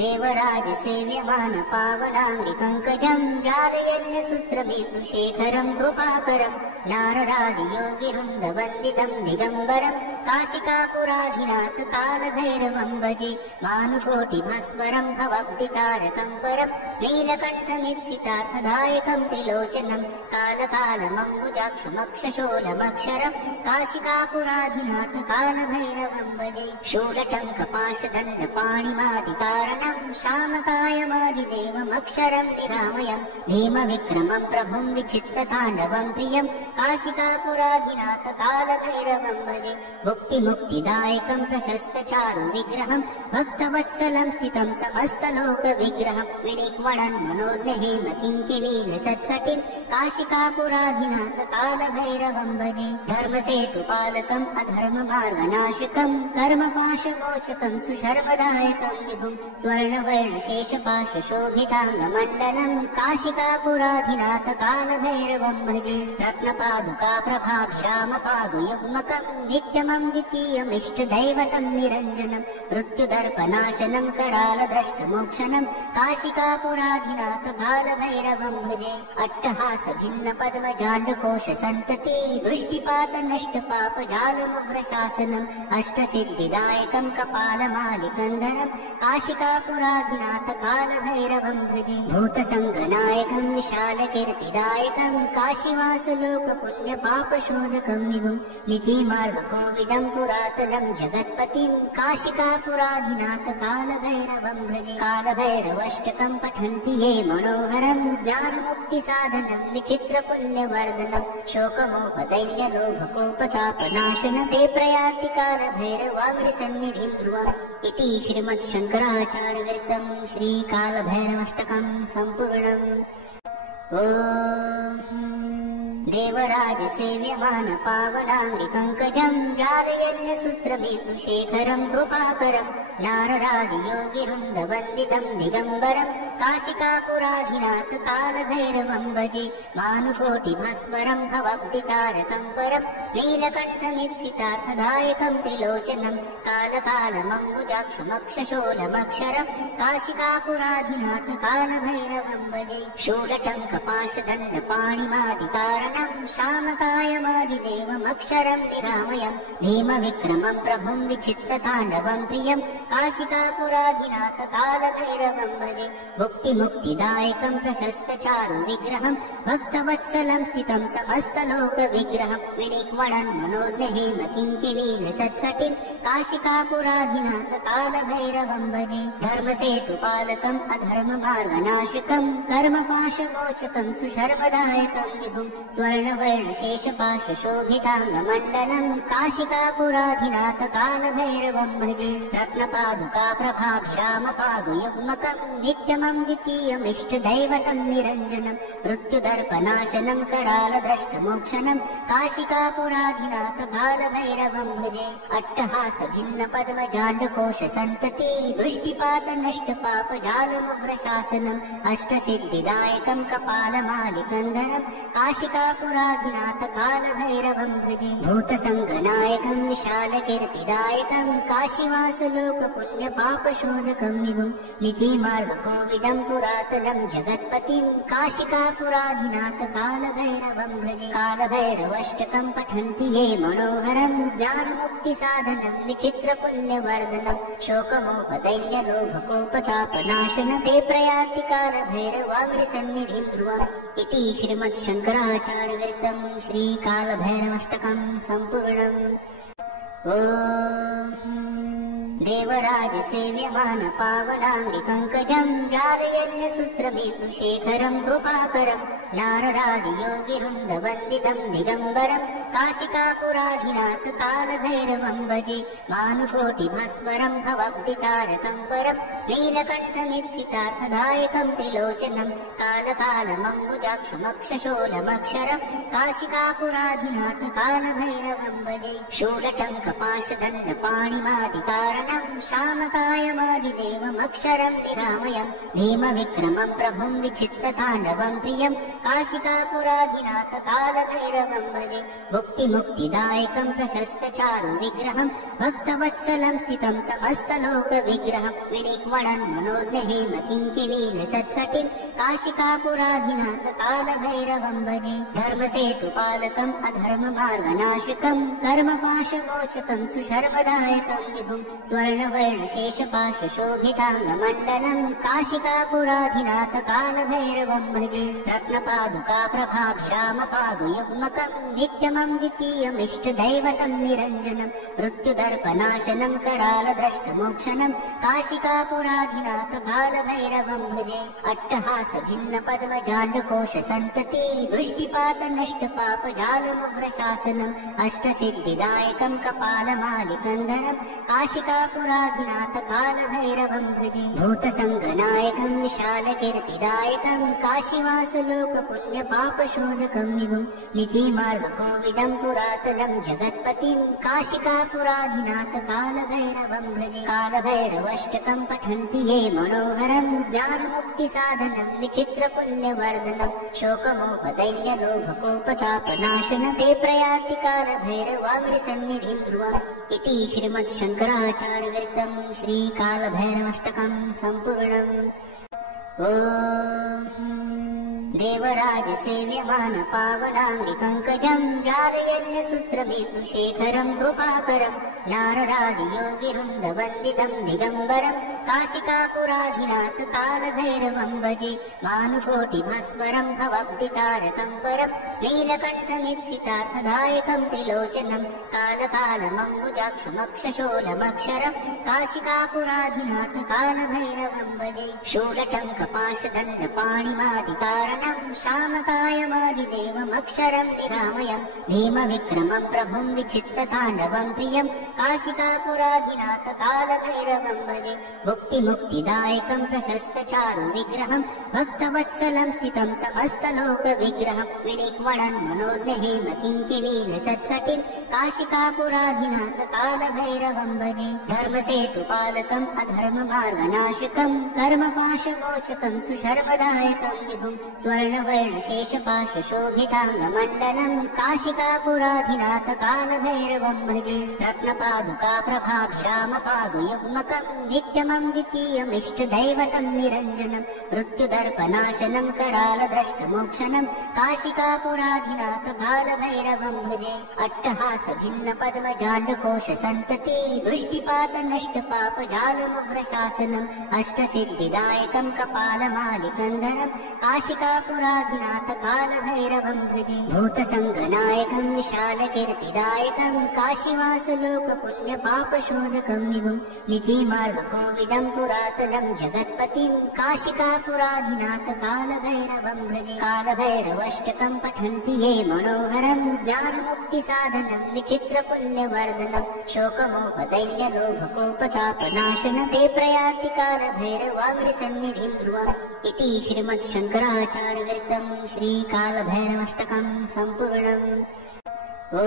देवराजसेव्यमान पावनाङ्गिपङ्कजं जालयन्यसूत्रबिन्दुशेखरं कृपाकरं नारदादियोगिवृन्दवन्दितं दिगम्बरं काशिकापुराधिनाथ कालभैरवं भजे भानुकोटिभस्वरं भवब्धिकारकं परं नीलकण्ठमीप्सितार्थदायकं त्रिलोचनं कालकालमम्बुजाक्षमक्षशोलमक्षरं काशिकापुराधिनाथ कालभैरवं भजे शूलटङ्कपाशदण्डपाणिमादिकारणं शामकायमादिदेवमक्षरं निरामयं भीमविक्रमं प्रभुं विचित्रताण्डवं प्रियं काशिकापुराधिनाथ कालभैरवं भजे भुक्तिमुक्तिदायकं प्रशस्तचारु विग्रहं भक्तवत्सलं स्थितं समस्तलोकविग्रहं विनिक्वणं मनोज्ञहेम किङ्किणीलसत्कटिं काशिकापुराधिनाथ कालभैरवं भजे धर्मसेतुपालकम् अधर्ममार्गनाशकं कर्मपाशमोचकं सुशर्मदायकं विभुं स्वर्णवर्णशेषपाशशोभिताङ्गमण्डलं काशिकापुराधिनाथ कालभैरवं भजे रत्नपादुका प्रभाभिरामपादुयुग्मकं नित्यमं द्वितीयमिष्टदैवतं निरञ्जनं मृत्युदर्पनाशनं करालद्रष्टमोक्षणं काशिकापुराधिनाथ कालभैरवं भजे अट्टहासभिन्नपद्मजाण्डकोश सन्तति दृष्टिपात नष्टपापजालमुग्रशासनम् अष्टसिद्धिदायकं कपालमालिकन्धरं काशिकापुराधिनाथ कालभैरवं भजे भूतसङ्गनायकं विशालकीर्तिदायकं काशीवासलोकपुण्यपापशोधकं विभुं नीतिमार्गकोविदं पुरातनं जगत्पतिं काशिकापुराधिनाथ कालभैरवं भजे कालभैरवाष्टकं पठन्ति ये मनोहरं ज्ञानमुक्तिसाधनं विचित्रपुण्यवर्धनं शोकमोहदैन्यलोभकोपतापनाशन ते प्रयाति कालभैरवाङ्घ्रिसन्निधिं ध्रुवम् इति श्रीमच्छङ्कराचार्यविरचितं श्रीकालभैरवाष्टकं सम्पूर्णम् ॐ देवराजसेव्यमान पावनाङ्गिपङ्कजं जालयन्यसूत्रबिन्दुशेखरं कृपाकरं नारदादियोगिवृन्दवन्दितं दिगम्बरं काशिकापुराधिनाथ कालभैरवं भजे भानुकोटिभस्वरं भवब्धिकारकं परं नीलकण्ठमीप्सितार्थदायकं त्रिलोचनं कालकालमम्बुजाक्षमक्षशोलमक्षरं काशिकापुराधिनाथ कालभैरवं भजे शूलटङ्कपाशदण्डपाणिमादिकारणं शामकायमादिदेवमक्षरं निरामयं भीमविक्रमं प्रभुं विचित्रताण्डवं प्रियं काशिकापुराधिनाथ कालभैरवं भजे भुक्तिमुक्तिदायकं प्रशस्तचारु विग्रहं भक्तवत्सलं स्थितं समस्तलोकविग्रहं विनिक्वणं मनोज्ञहेम किङ्किणीलसत्कटिं काशिकापुराधिनाथ कालभैरवं भजे धर्मसेतुपालकम् अधर्ममार्गनाशकं कर्मपाशमोचकं सुशर्मदायकं विभुं स्वर्णवर्णशेषपाशशोभिताङ्गमण्डलं काशिकापुराधिनाथ कालभैरवं भजे रत्नपादुका प्रभाभिरामपादुयुग्मकं नित्यमं नित्यमं द्वितीयमिष्टदैवतं निरञ्जनं मृत्युदर्पनाशनं करालद्रष्टमोक्षणं काशिकापुराधिनाथ कालभैरवं भजे। अट्टहास भिन्न पद्मजाण्डकोश सन्तति दृष्टिपात नष्ट पाप जालमुग्रशासनम् अष्टसिद्धिदायकं कपालमालिकन्धरं काशिकापुराधिनाथ कालभैरवं भजे। भूतसङ्गनायकं विशालकीर्तिदायकं काशीवासलोकपुण्यपापशोधकं विभुं नीतिमार्गकोविदं पुरातनं जगत्पतिं काशिकापुराधिनाथ कालभैरवं भजे। कालभैरवाष्टकं पठन्ति ये मनोहरं ज्ञानमुक्तिसाधनं विचित्रपुण्यवर्धनं शोकमोहदैन्यलोभकोपतापनाशनं ते प्रयान्ति कालभैरवाङ्घ्रिसन्निधिं ध्रुवम् इति श्रीमच्छङ्कराचार्यविरचितं श्रीकालभैरवाष्टकं सम्पूर्णम्। ॐ देवराज सेव्यमान पावनाङ्घ्रिपङ्कजं व्यालयन्यसूत्रबिन्दुशेखरं कृपाकरं नारदादियोगिवृन्दवन्दितं दिगम्बरं काशिकापुराधिनाथ कालभैरवं भजे। भानुकोटिभस्वरं भवब्धिकारकं परं नीलकण्ठमीप्सितार्थदायकं त्रिलोचनं कालकालमम्बुजाक्षमक्षशोलमक्षरं काशिकापुराधिनाथ कालभैरवं भजे। शूलटङ्कपाशदण्डपाणिमादिकारणं श्यामकायमादिदेवमक्षरं निरामयं भीमविक्रमं प्रभुं विचित्रताण्डवं प्रियं काशिकापुराधिनाथ कालभैरवं भजे। मुक्तिमुक्तिदायकं प्रशस्तचारुविग्रहं भक्तवत्सलं स्थितं समस्तलोकविग्रहं विनिक्मणन् मनोज्ञहेमकिङ्किणीलसत्कटिं काशिकापुराधिनाथ कालभैरवं भजे। धर्मसेतुपालकम् अधर्ममार्गनाशकं कर्मपाशमोचकं सुशर्मदायकं विभुं स्वर्णवर्णशेषपाशशोभिताङ्गमण्डलं काशिकापुराधिनाथ कालभैरवं भजे। रत्नपादुका प्रभाभिरामपादुयुग्मकं नित्यमं द्वितीयमिष्टदैवतं निरञ्जनं मृत्युदर्पनाशनं करालद्रष्टमोक्षणं काशिकापुराधिनाथ कालभैरवं भजे। अट्टहास भिन्न पद्मजाण्डकोश सन्तति दृष्टिपात नष्ट पाप जालमुग्रशासनम् अष्टसिद्धिदायकं कपालमालिकन्धरं काशिकापुराधिनाथ कालभैरवं भजे। भूतसङ्गनायकं विशालकीर्तिदायकं काशीवासलोकपुण्यपापशोधकं विभुं नीतिमार्गकोविदं पुरातनं जगत्पतिं काशिकापुराधिनाथ कालभैरवं भजे। कालभैरवाष्टकं पठन्ति ये मनोहरं ज्ञानमुक्तिसाधनं विचित्रपुण्यवर्धनं शोकमोहदैन्यलोभकोपतापनाशनं ते प्रयान्ति कालभैरवाङ्घ्रिसन्निधिं ध्रुवम् इति श्रीमच्छङ्कराचार्यविरचितं श्रीकालभैरवाष्टकं सम्पूर्णम्। ॐ देवराज सेव्यमान पावनाङ्घ्रिपङ्कजं व्यालयन्यसूत्रबिन्दुशेखरं कृपाकरं नारदादियोगिवृन्दवन्दितं दिगम्बरं काशिकापुराधिनाथ कालभैरवं भजे। भानुकोटिभस्वरं भवब्धिकारकं परं नीलकण्ठमीप्सितार्थदायकं त्रिलोचनं कालकालमम्बुजाक्षमक्षशोलमक्षरं काशिकापुराधिनाथ कालभैरवं भजे। शूलटङ्कपाशदण्डपाणिमादिकारणं श्यामकायमादिदेवमक्षरं निरामयं भीमविक्रमं प्रभुं विचित्रताण्डवं प्रियं काशिकापुराधिनाथ कालभैरवं भजे। मुक्तिमुक्तिदायकं प्रशस्तचारुविग्रहं भक्तवत्सलं स्थितं समस्तलोकविग्रहं विनिक्मणन् मनोज्ञहेमकिङ्किणीलसत्कटिं काशिकापुराधिनाथ कालभैरवं भजे। धर्मसेतुपालकम् अधर्ममार्गनाशकं कर्मपाशमोचकं सुशर्मदायकं विभुं स्वर्णवर्णशेषपाशशोभिताङ्गमण्डलं काशिकापुराधिनाथ कालभैरवं भजे। रत्नपादुका प्रभाभिरामपादुयुग्मकं नित्यमं द्वितीयमिष्टदैवतं निरञ्जनं मृत्युदर्पनाशनं करालद्रष्टमोक्षणं काशिकापुराधिनाथ कालभैरवं भजे। अट्टहास भिन्न पद्मजाण्डकोश सन्तति दृष्टिपात नष्ट पाप जालमुग्रशासनम् अष्टसिद्धिदायकं कपालमालिकन्धरं काशिकापुराधिनाथ कालभैरवं भजे। भूतसङ्गनायकं विशालकीर्तिदायकं काशीवासलोकपुण्यपापशोधकं विभुं नीतिमार्गकोविदं पुरातनं जगत्पतिं काशिकापुराधिनाथ कालभैरवं भजे। कालभैरवाष्टकं पठन्ति ये मनोहरं ज्ञानमुक्तिसाधनं विचित्रपुण्यवर्धनं शोकमोहदैन्यलोभकोपतापनाशनं ते प्रयान्ति कालभैरवाङ्घ्रिसन्निधिं ध्रुवम् इति श्रीमच्छङ्कराचार्यविरचितं श्रीकालभैरवाष्टकं सम्पूर्णम्। ॐ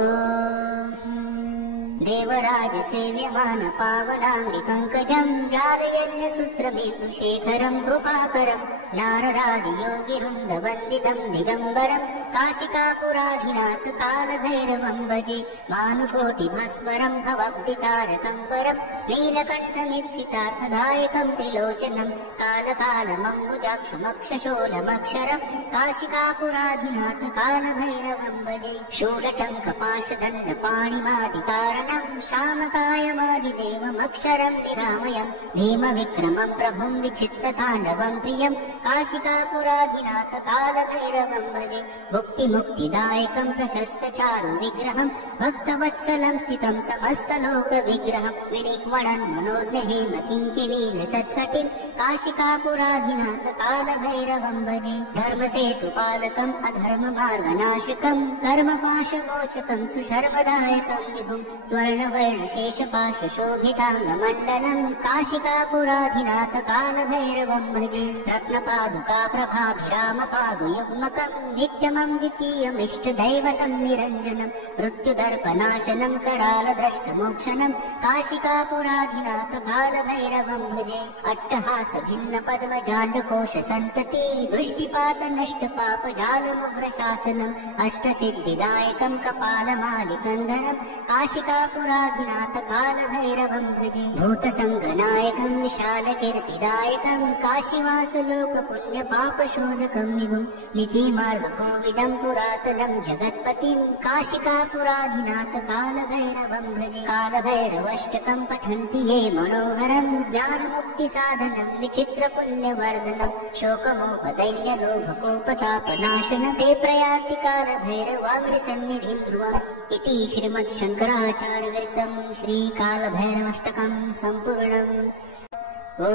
देवराजसेव्यमान पावनाङ्गिपङ्कजं व्यालयन्यसूत्रविदुशेखरं कृपाकरं नारदादियोगिवृन्दवन्दितं दिगम्बरं काशिकापुराधिनाथ कालभैरवं भजे मानुकोटिभास्वरं भवब्धितारकं परं नीलकण्ठमीप्सितार्थदायकं त्रिलोचनं कालकालमम्बुजाक्षमक्षशोलमक्षरं काशिकापुराधिनाथ कालभैरवं भजे शूलटङ्कपाशदण्डपाणिमादिकारणं श्यामकायमादिदेवमक्षरं निरामयं भीमविक्रमं प्रभुं विचित्रताण्डवं प्रियं काशिकापुराधिनाथ कालभैरवं भजे मुक्तिमुक्तिदायकं प्रशस्तचारु विग्रहं भक्तवत्सलं स्थितं समस्तलोकविग्रहं विनिक्वणन् मनोज्ञहेम किङ्किणीलसत्कटिं काशिकापुराधिनाथ कालभैरवं भजे धर्मसेतुपालकम् अधर्ममार्गनाशकं कर्मपाशमोचकं सुशर्मदायकं विभुं स्वर्णवर्णशेषपाशशोभिताङ्गमण्डलं काशिकापुराधिनाथ कालभैरवं भजे रत्नपादुका प्रभाभिरामपादुयुग्मकं नित्यमं द्वितीयमिष्टदैवतं निरञ्जनं मृत्युदर्पनाशनं करालद्रष्टमोक्षणं काशिकापुराधिनाथ कालभैरवं भजे अट्टहासभिन्नपद्मजाण्डकोशसन्तति दृष्टिपातनष्टपापजालमुग्रशासनम् अष्टसिद्धिदायकं कपालमालिकन्धरं काशिकापुराधिनाथ कालभैरवं भजे भूतसङ्गनायकं विशालकीर्तिदायकं काशीवासलोकपुण्यपापशोधकं विभुं नीतिमार्गकोविदं पुरातनं जगत्पतिं काशिकापुराधिनाथ कालभैरवं भजे कालभैरवाष्टकं पठन्ति ये मनोहरं ज्ञानमुक्तिसाधनं विचित्रपुण्यवर्धनं शोकमोहदैन्यलोभकोपतापनाशनं ते प्रयान्ति कालभैरवाङ्घ्रिसन्निधिं ध्रुवम् इति श्रीमच्छङ्कराचार्यविरचितं श्रीकालभैरवाष्टकं सम्पूर्णम्। ॐ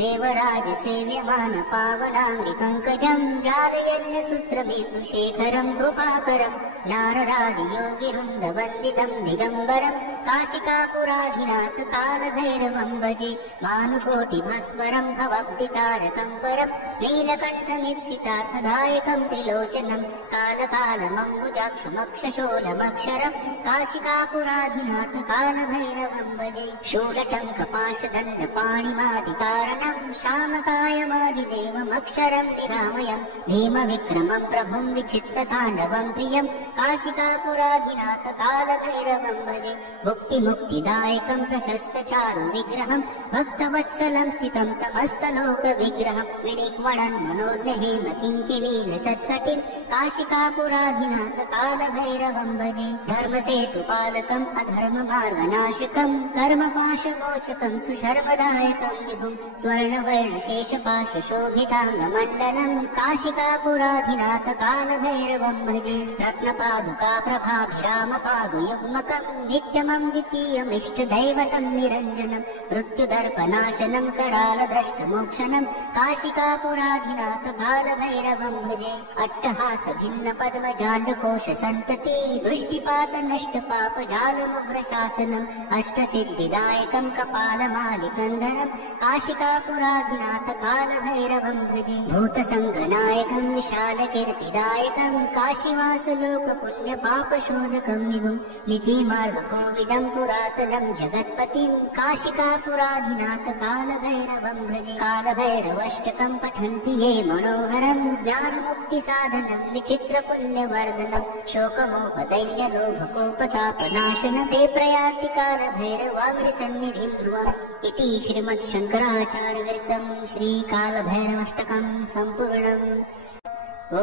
देवराजसेव्यमान पावनाङ्गिपङ्कजं व्यालयन्यसूत्रविदुशेखरं कृपाकरं नारदादियोगिवृन्दवन्दितं दिगम्बरं काशिकापुराधिनाथ कालभैरवं भजे मानुकोटिभास्वरं भवब्धितारकं परं नीलकण्ठमीप्सितार्थदायकं त्रिलोचनं कालकालमम्बुजाक्षमक्षशोलमक्षरं काशिकापुराधिनाथ कालभैरवं भजे शूलटङ्कपाशदण्डपाणिमादिकारणं श्यामकायमादिदेवमक्षरं निरामयं भीमविक्रमं प्रभुं विचित्रताण्डवं प्रियं काशिकापुराधिनाथ कालभैरवं भजे मुक्तिमुक्तिदायकं प्रशस्तचारु विग्रहं भक्तवत्सलं स्थितं समस्तलोकविग्रहं विनिक्वणन् मनोज्ञहेम किङ्किणीलसत्कटिं काशिकापुराधिनाथ कालभैरवं भजे धर्मसेतुपालकम् अधर्ममार्गनाशकं कर्मपाशमोचकं सुशर्मदायकं विभुं स्वर्णवर्णशेषपाशशोभिताङ्गमण्डलं काशिकापुराधिनाथ कालभैरवं भजे रत्नपादुका प्रभाभिरामपादुयुग्मकं नित्यमं द्वितीयमिष्टदैवतं निरञ्जनं मृत्युदर्पनाशनं करालद्रष्टमोक्षणं काशिकापुराधिनाथ कालभैरवं भजे अट्टहासभिन्नपद्मजाण्डकोशसन्तति दृष्टिपातनष्टपापजालमुग्रशासनम् अष्टसिद्धिदायकं कपालमालिकन्धरं काशिकापुराधिनाथ कालभैरवं भजे भूतसङ्गनायकं विशालकीर्तिदायकं काशीवासलोकपुण्यपापशोधकं विभुं नीतिमार्गकोविदं पुरातनं जगत्पतिं काशिकापुराधिनाथ कालभैरवं भजे कालभैरवाष्टकं पठन्ति ये मनोहरं ज्ञानमुक्तिसाधनं विचित्रपुण्यवर्धनं शोकमोहदैन्यलोभकोपतापनाशनं ते प्रयान्ति कालभैरवाङ्घ्रिसन्निधिं ध्रुवम् इति श्रीमच्छङ्कराचार्यविरचितं श्रीकालभैरवाष्टकं सम्पूर्णम्। ॐ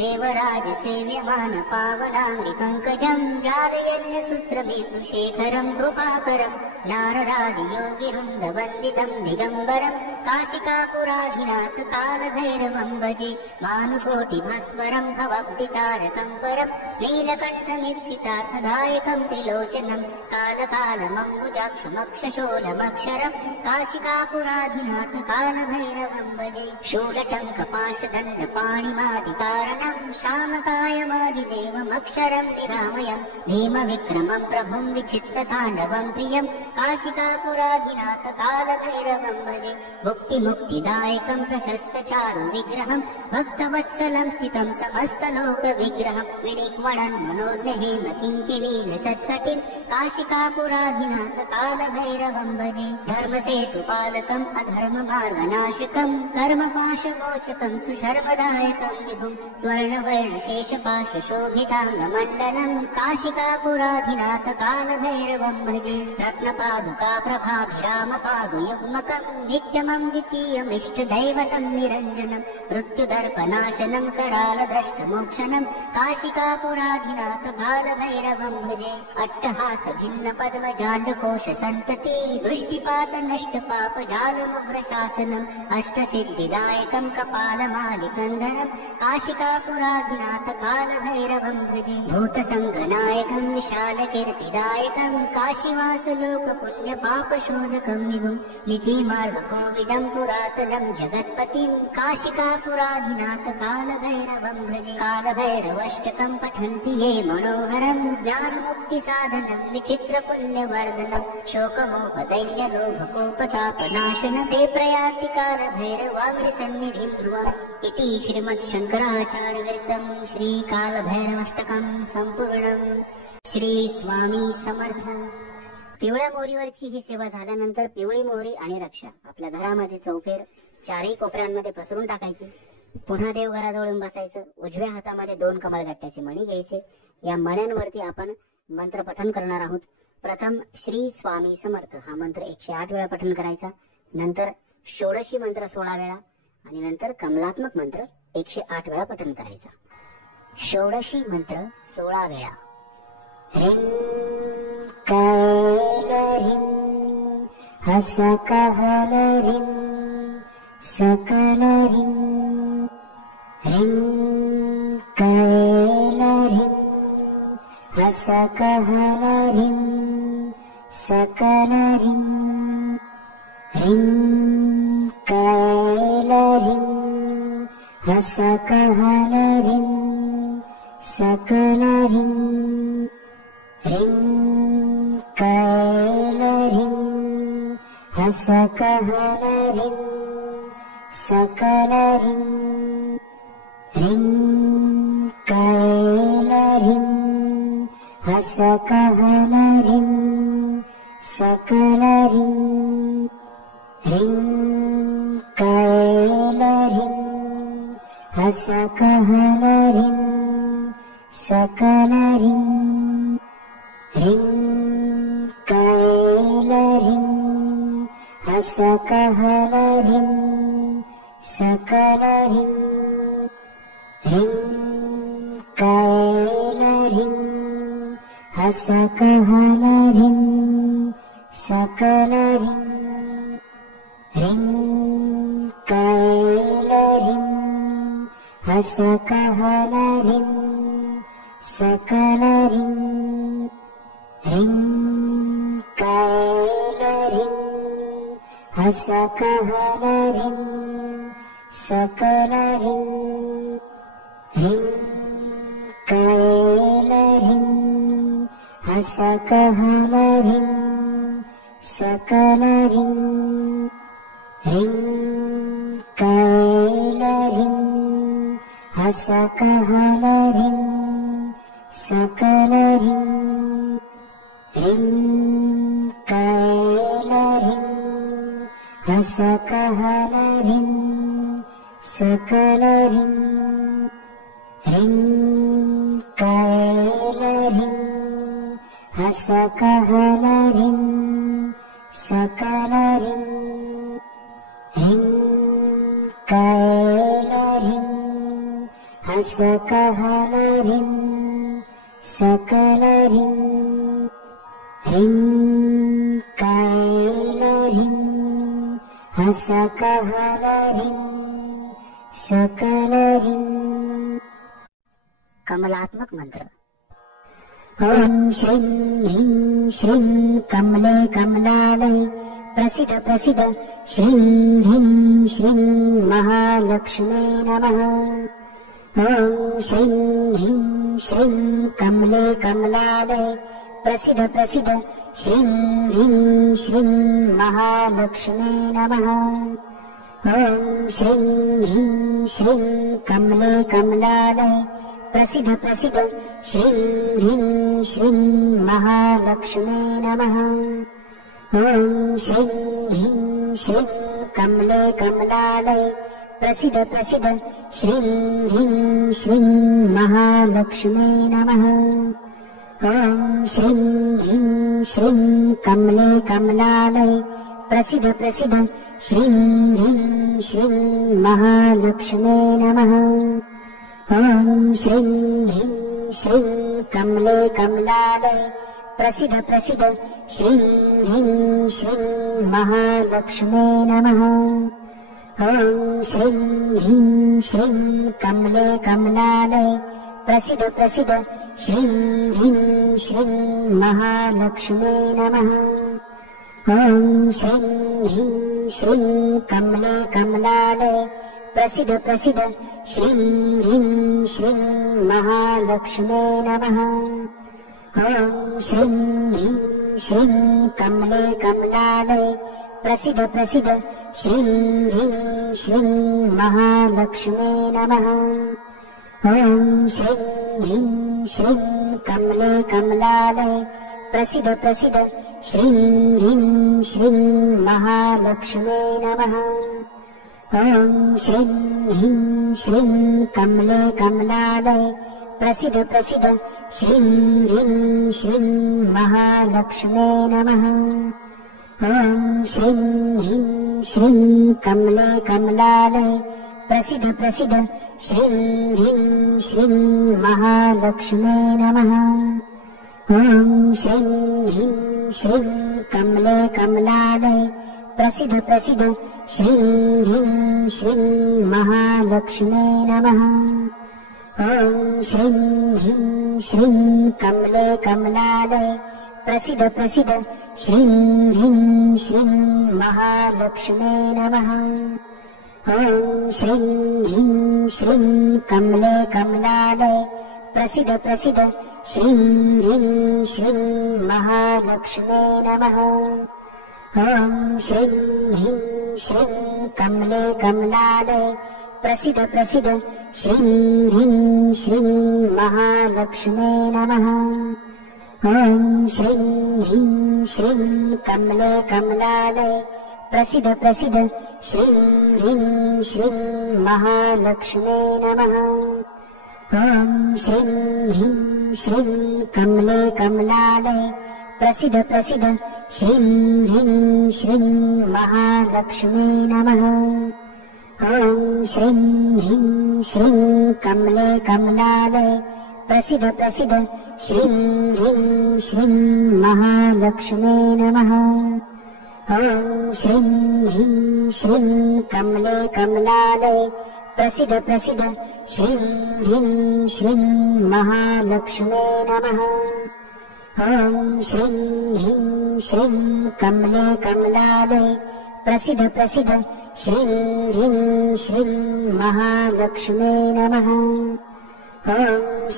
देवराजसेव्यमान पावनाङ्गिपङ्कजं व्यालयन्यसूत्रविदुशेखरं कृपाकरं नारदादियोगिवृन्दवन्दितं दिगम्बरं काशिकापुराधिनाथ कालभैरवं भजे भानुकोटिभास्वरं भवब्धितारकं परं नीलकण्ठमीप्सितार्थदायकं त्रिलोचनं कालकालमम्बुजाक्षमक्षशूलमक्षरं काशिकापुराधिनाथ कालभैरवं भजे शूलटङ्कपाशदण्डपाणिमादिकारणं श्यामकायमादिदेवमक्षरं निरामयं भीमविक्रमं प्रभुं विचित्रताण्डवं प्रियं काशिकापुराधिनाथ कालभैरवं भजे भुक्तिमुक्तिदायकं प्रशस्तचारु विग्रहं भक्तवत्सलं स्थितं समस्तलोकविग्रहं विनिक्वणन् मनोज्ञहेम किङ्किणीलसत्कटिं काशिकापुराधिनाथ कालभैरवं भजे धर्मसेतुपालकम् अधर्ममार्गनाशकं कर्मपाशमोचकं सुशर्मदायकं विभुं स्वर्णवर्णशेषपाशशोभिताङ्गमण्डलं काशिकापुराधिनाथ कालभैरवं भजे रत्नपादुका प्रभाभिरामपादुयुग्मकं नित्यमं द्वितीयमिष्टदैवतं निरञ्जनं मृत्युदर्पनाशनं करालद्रष्टमोक्षणं काशिकापुराधिनाथ कालभैरवं भजे अट्टहासभिन्नपद्मजाण्डकोशसन्तति दृष्टिपातनष्टपापजालमुग्रशासनम् अष्टसिद्धिदायकं कपालमालिकन्धरं काशिकापुराधिनाथ कालभैरवं भजे भूतसङ्गनायकं विशालकीर्तिदायकं काशीवासलोकपुण्यपापशोधकं विभुं नीतिमार्गकोविदं पुरातनं जगत्पतिं काशिकापुराधिनाथ कालभैरवं भजे कालभैरवाष्टकं पठन्ति ये मनोहरं ज्ञानमुक्तिसाधनं विचित्रपुण्यवर्धनं शोकमोहदैन्यलोभकोपतापनाशनं ते प्रयाति कालभैरवाङ्घ्रिसन्निधिं ध्रुवम् इति श्रीमच्छङ्कराचार्यविरचितं श्रीकालभैरवाष्टकं सम्पूर्णम्। श्री स्वामी समर्थ। पिवळ्या मोहरीवरची ही सेवा झाल्यानंतर पिवळी मोहरी आणि रक्षा आपल्या घरामध्ये चौफेर चारही कोपऱ्यांमध्ये पसरून टाकायची। पुन्हा देवघराजवळ येऊन बसायचं। उजव्या हातामध्ये 2 कमळगट्ट्याचे मणी घ्यायचे। या मण्यांवरती आपण मंत्र पठण करणार आहोत। प्रथम श्री स्वामी समर्थ हा मंत्र 108 वेळा पठण करायचा, नंतर षोडशी मंत्र 16 वेळा आणि नंतर कमलात्मक मंत्र 108 वेळा पठण करायचा। षोडशी मंत्र 16 वेळा। ह्रीं कैलह्रीं हसकहलह्रीं सकलह्रीं ह्रीं कैलह्रीं हसकहलह्रीं सकलह्रीं ह्रीं कैलह्रीं हसकहलह्रीं सकलह्रीं ह्रीं कैलह्रीं हसकहलह्रीं सकलह्रीं ह्रीं कैलह्रीं हसकहलह्रीं सकलह्रीं ह्रीं कैलह्रीं हसकहलह्रीं सकलह्रीं ह्रीं कैलह्रीं हसकहलह्रीं सकलह्रीं ह्रीं कैलह्रीं हसकहलह्रीं सकलह्रीं ह्रीं कैलह्रीं हसकहलह्रीं सकलह्रीं ह्रीं कैलह्रीं हसकहलह्रीं सकलह्रीं ह्रीं कैलह्रीं हसकहलह्रीं सकलह्रीं ह्रीं कैलह्रीं हसकहलह्रीं सकलह्रीं ह्रीं कैलह्रीं हसकहलह्रीं सकलह्रीं ह्रीं कैलह्रीं हसकहलह्रीं सकलह्रीं ह्रीं कैलह्रीं हसकहलह्रीं सकलह्रीं ह्रीं कैलह्रीं सकलह्रीं सकलह्रीं। कमलात्मक मंत्र। ॐ श्रीं ह्रीं श्रीं कमले कमलालये प्रसीद प्रसीद श्रीं ह्रीं श्रीं महालक्ष्मी नमः। ॐ श्रीं ह्रीं श्रीं कमले कमलालये प्रसीद प्रसीद श्रीं ह्रीं श्रीं महालक्ष्मी नमः। ॐ श्रीं ह्रीं श्रीं कमले कमलालये प्रसीद प्रसीद श्रीं ह्रीं श्रीं महालक्ष्मी नमः। ॐ श्रीं ह्रीं श्रीं कमले कमलालये प्रसीद प्रसीद श्रीं ह्रीं श्रीं महालक्ष्मी नमः। ॐ श्रीं ह्रीं श्रीं कमले कमलालये प्रसीद प्रसीद श्रीं ह्रीं श्रीं महालक्ष्मी नमः। ॐ श्रीं ह्रीं श्रीं कमले कमलालये प्रसीद प्रसीद श्रीं ह्रीं श्रीं महालक्ष्मी नमः। ॐ श्रीं ह्रीं श्रीं कमले कमलालये प्रसीद प्रसीद श्रीं ह्रीं श्रीं महालक्ष्मी नमः। ॐ श्रीं ह्रीं श्रीं कमले कमलालये प्रसीद प्रसीद श्रीं ह्रीं श्रीं महालक्ष्मी नमः। ॐ श्रीं ह्रीं श्रीं कमले कमलालये प्रसीद प्रसीद श्रीं ह्रीं श्रीं महालक्ष्मी नमः। ॐ श्रीं ह्रीं श्रीं कमले कमलालये प्रसीद प्रसीद श्रीं ह्रीं श्रीं महालक्ष्मी नमः। ॐ श्रीं ह्रीं श्रीं कमले कमलालये प्रसीद प्रसीद श्रीं ह्रीं श्रीं महालक्ष्मी नमः। ॐ श्रीं ह्रीं श्रीं कमले कमलालये प्रसीद प्रसीद श्रीं ह्रीं श्रीं महालक्ष्मी नमः। ॐ श्रीं ह्रीं श्रीं कमले कमलालये प्रसीद प्रसीद श्रीं ह्रीं श्रीं महालक्ष्मी नमः। ॐ श्रीं ह्रीं श्रीं कमले कमलालये प्रसीद प्रसीद श्रीं ह्रीं श्रीं महालक्ष्मी नमः। ॐ श्रीं ह्रीं श्रीं कमले कमलालये प्रसीद प्रसीद श्रीं ह्रीं श्रीं महालक्ष्मी नमः। ॐ श्रीं ह्रीं श्रीं कमले कमलालये प्रसीद प्रसीद श्रीं ह्रीं श्रीं महालक्ष्मी नमः। ॐ श्रीं ह्रीं श्रीं कमले कमलालये प्रसीद प्रसीद श्रीं ह्रीं श्रीं महालक्ष्मी नमः। ॐ श्रीं ह्रीं श्रीं कमले कमलालये प्रसीद प्रसीद श्रीं ह्रीं श्रीं महालक्ष्मी नमः। ॐ श्रीं ह्रीं श्रीं कमले कमलालये प्रसीद प्रसीद श्रीं ह्रीं श्रीं महालक्ष्मी नमः। ॐ श्रीं ह्रीं श्रीं कमले कमलालये प्रसीद प्रसीद श्रीं ह्रीं श्रीं महालक्ष्मी नमः। ॐ श्रीं ह्रीं श्रीं कमले कमलालये प्रसीद प्रसीद श्रीं ह्रीं श्रीं महालक्ष्मी नमः। ॐ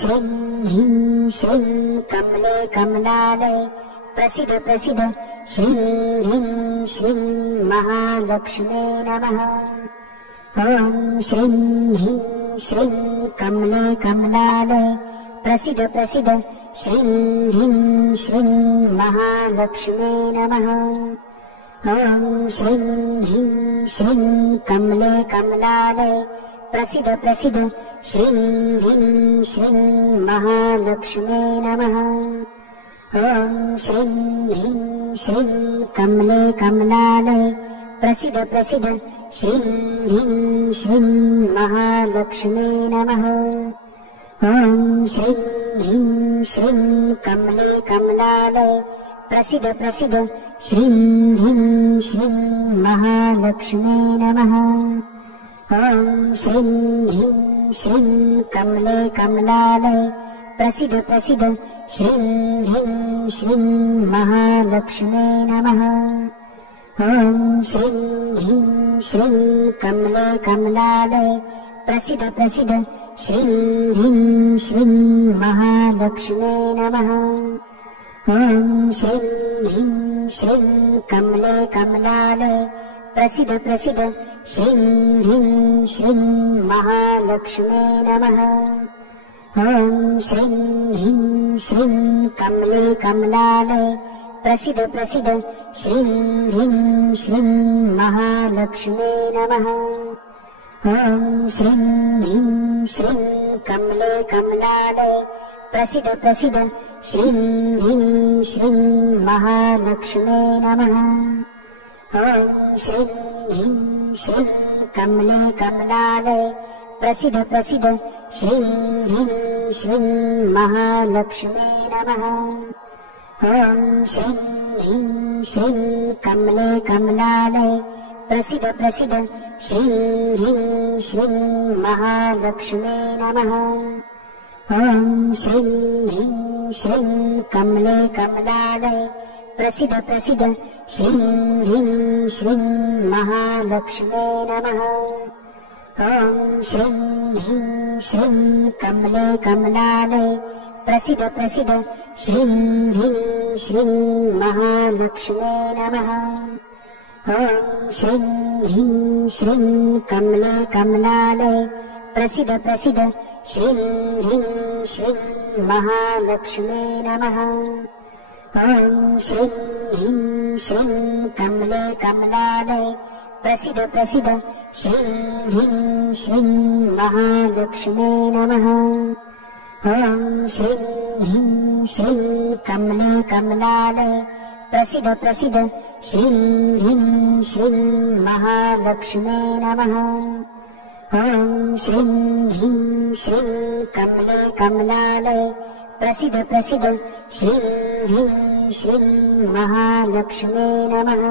श्रीं ह्रीं श्रीं कमले कमलालये प्रसीद प्रसीद श्रीं ह्रीं श्रीं महालक्ष्मी नमः। ॐ श्रीं ह्रीं श्रीं कमले कमलालये प्रसीद प्रसीद श्रीं ह्रीं श्रीं महालक्ष्मी नमः। ॐ श्रीं ह्रीं श्रीं कमले कमलालये प्रसीद प्रसीद श्रीं ह्रीं श्रीं महालक्ष्मी नमः। ॐ श्रीं ह्रीं श्रीं कमले कमलालये प्रसीद प्रसीद श्रीं ह्रीं श्रीं महालक्ष्मी नमः। ॐ श्रीं ह्रीं श्रीं कमले कमलालये प्रसिद्ध प्रसिद्ध श्रीं ह्रीं श्रीं महालक्ष्मी नमः। ॐ श्रीं ह्रीं श्रीं कमले कमलालये प्रसिद्ध प्रसिद्ध श्रीं ह्रीं श्रीं महालक्ष्मी नमः। ॐ श्रीं ह्रीं श्रीं कमले कमलालये प्रसिद्ध प्रसिद्ध श्रीं ह्रीं श्रीं महालक्ष्मी नमः। ॐ श्रीं ह्रीं श्रीं कमले कमलालये प्रसिद्ध प्रसिद्ध श्रीं ह्रीं श्रीं महालक्ष्मी नमः। ॐ श्रीं ह्रीं श्रीं कमले कमलालये प्रसिद्ध प्रसिद्ध श्रीं ह्रीं श्रीं महालक्ष्मी नमः। ॐ श्रीं ह्रीं श्रीं कमले कमलालये प्रसिद्ध प्रसिद्ध श्रीं ह्रीं श्रीं महालक्ष्मी नमः। ॐ श्रीं ह्रीं श्रीं कमले कमलालये प्रसिद्ध प्रसिद्ध श्रीं ह्रीं श्रीं महालक्ष्मी नमः। ॐ श्रीं ह्रीं श्रीं कमले कमलालये प्रसिद्ध प्रसिद्ध श्रीं ह्रीं श्रीं महालक्ष्मी नमः। ॐ श्रीं ह्रीं श्रीं कमले कमलालये प्रसिद्ध प्रसिद्ध श्रीं ह्रीं श्रीं महालक्ष्मी नमः। ॐ श्रीं ह्रीं श्रीं कमले कमलालये प्रसिद्ध प्रसिद्ध श्रीं ह्रीं श्रीं महालक्ष्मी नमः। ॐ श्रीं ह्रीं श्रीं कमले कमलालये प्रसिद्ध प्रसिद्ध श्रीं ह्रीं श्रीं महालक्ष्मी नमः। ॐ श्रीं ह्रीं श्रीं कमले कमलालये प्रसिद्ध प्रसिद्ध श्रीं ह्रीं श्रीं महालक्ष्मी नमः। ॐ श्रीं ह्रीं श्रीं कमले कमलालये प्रसिद्ध प्रसिद्ध श्रीं ह्रीं श्रीं महालक्ष्मी नमः। ॐ श्रीं ह्रीं श्रीं कमले कमलालये प्रसिद्ध प्रसिद्ध श्रीं ह्रीं श्रीं महालक्ष्मी नमः।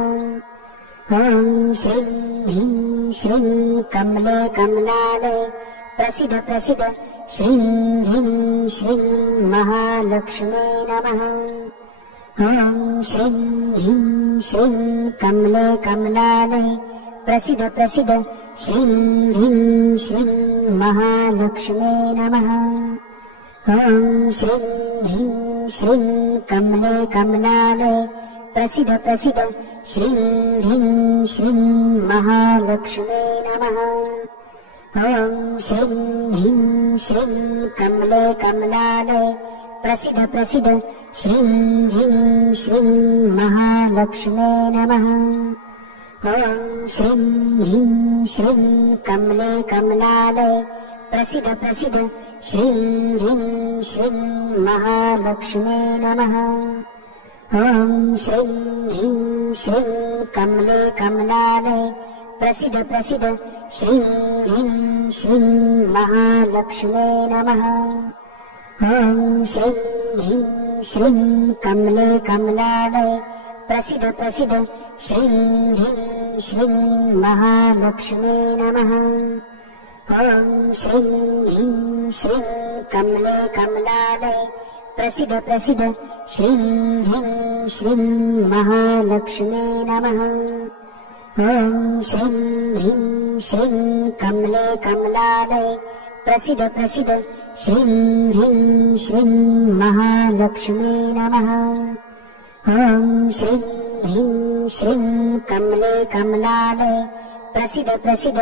ॐ श्रीं ह्रीं श्रीं कमले कमलालये प्रसिद्ध प्रसिद्ध श्रीं ह्रीं श्रीं महालक्ष्मी नमः। ॐ श्रीं ह्रीं श्रीं कमले कमलालये प्रसिद्ध प्रसिद्ध श्रीं ह्रीं श्रीं महालक्ष्मी नमः। ॐ श्रीं ह्रीं श्रीं कमले कमलालये प्रसिद्ध प्रसिद्ध श्रीं ह्रीं श्रीं महालक्ष्मी नमः। ॐ श्रीं ह्रीं श्रीं कमले कमलालये प्रसिद्ध प्रसिद्ध श्रीं ह्रीं श्रीं महालक्ष्मी नमः। ॐ श्रीं ह्रीं श्रीं कमले कमलालये प्रसिद्ध प्रसिद्ध श्रीं ह्रीं श्रीं महालक्ष्मी नमः। ॐ श्रीं ह्रीं श्रीं कमले कमलालये प्रसिद्ध प्रसिद्ध श्रीं ह्रीं श्रीं महालक्ष्मी नमः। ॐ श्रीं ह्रीं श्रीं कमले कमलालये प्रसिद्ध प्रसिद्ध श्रीं ह्रीं श्रीं महालक्ष्मी नमः। ॐ श्रीं ह्रीं श्रीं कमले कमलालये प्रसिद्ध प्रसिद्ध श्रीं ह्रीं श्रीं महालक्ष्मी नमः। ॐ श्रीं ह्रीं श्रीं कमले कमलालये प्रसिद्ध प्रसिद्ध श्रीं ह्रीं श्रीं महालक्ष्मी नमः। ॐ श्रीं ह्रीं श्रीं कमले कमलालये प्रसिद्ध प्रसिद्ध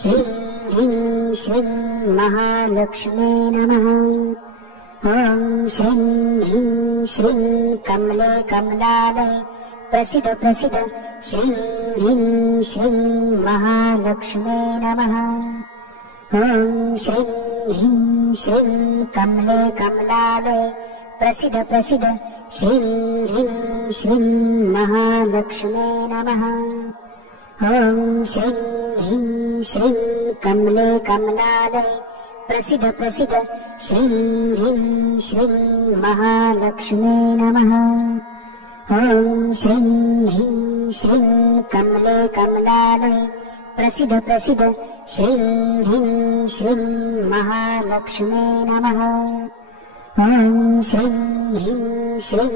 श्रीं ह्रीं श्रीं महालक्ष्मी नमः। ॐ श्रीं ह्रीं श्रीं कमले कमलालये प्रसिद्ध प्रसिद्ध श्रीं ह्रीं श्रीं महालक्ष्मी नमः। ॐ श्रीं ह्रीं श्रीं कमले कमलालये प्रसिद्ध प्रसिद्ध श्रीं ह्रीं श्रीं महालक्ष्मी नमः। ॐ श्रीं ह्रीं श्रीं कमले कमलालये प्रसिद्ध प्रसिद्ध श्रीं ह्रीं श्रीं महालक्ष्मी नमः। ॐ श्रीं ह्रीं श्रीं कमले कमलालये प्रसीद प्रसीद श्रीं ह्रीं श्रीं महालक्ष्मे नमः। ॐ श्रीं ह्रीं श्रीं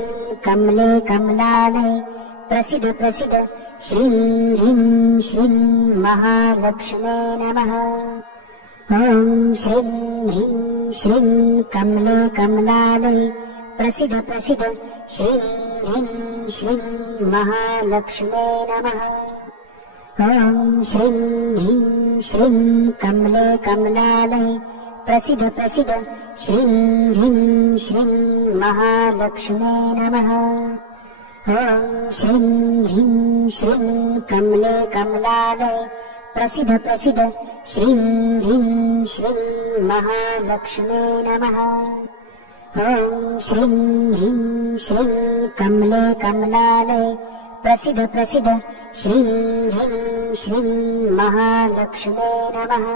कमले कमलालये प्रसीद प्रसीद श्रीं ह्रीं श्रीं महालक्ष्मे नमः। ॐ श्रीं ह्रीं श्रीं कमले कमलालये प्रसीद प्रसीद श्रीं ह्रीं श्रीं महालक्ष्मे नमः। ॐ श्रीं ह्रीं श्रीं कमले कमलालये प्रसीद प्रसीद श्रीं ह्रीं श्रीं महालक्ष्मे नमः। ॐ श्रीं ह्रीं श्रीं कमले कमलालये प्रसीद प्रसीद श्रीं ह्रीं श्रीं महालक्ष्मे नमः। ॐ श्रीं ह्रीं श्रीं कमले कमलालये प्रसीद प्रसीद श्रीं ह्रीं श्रीं महालक्ष्मे नमः।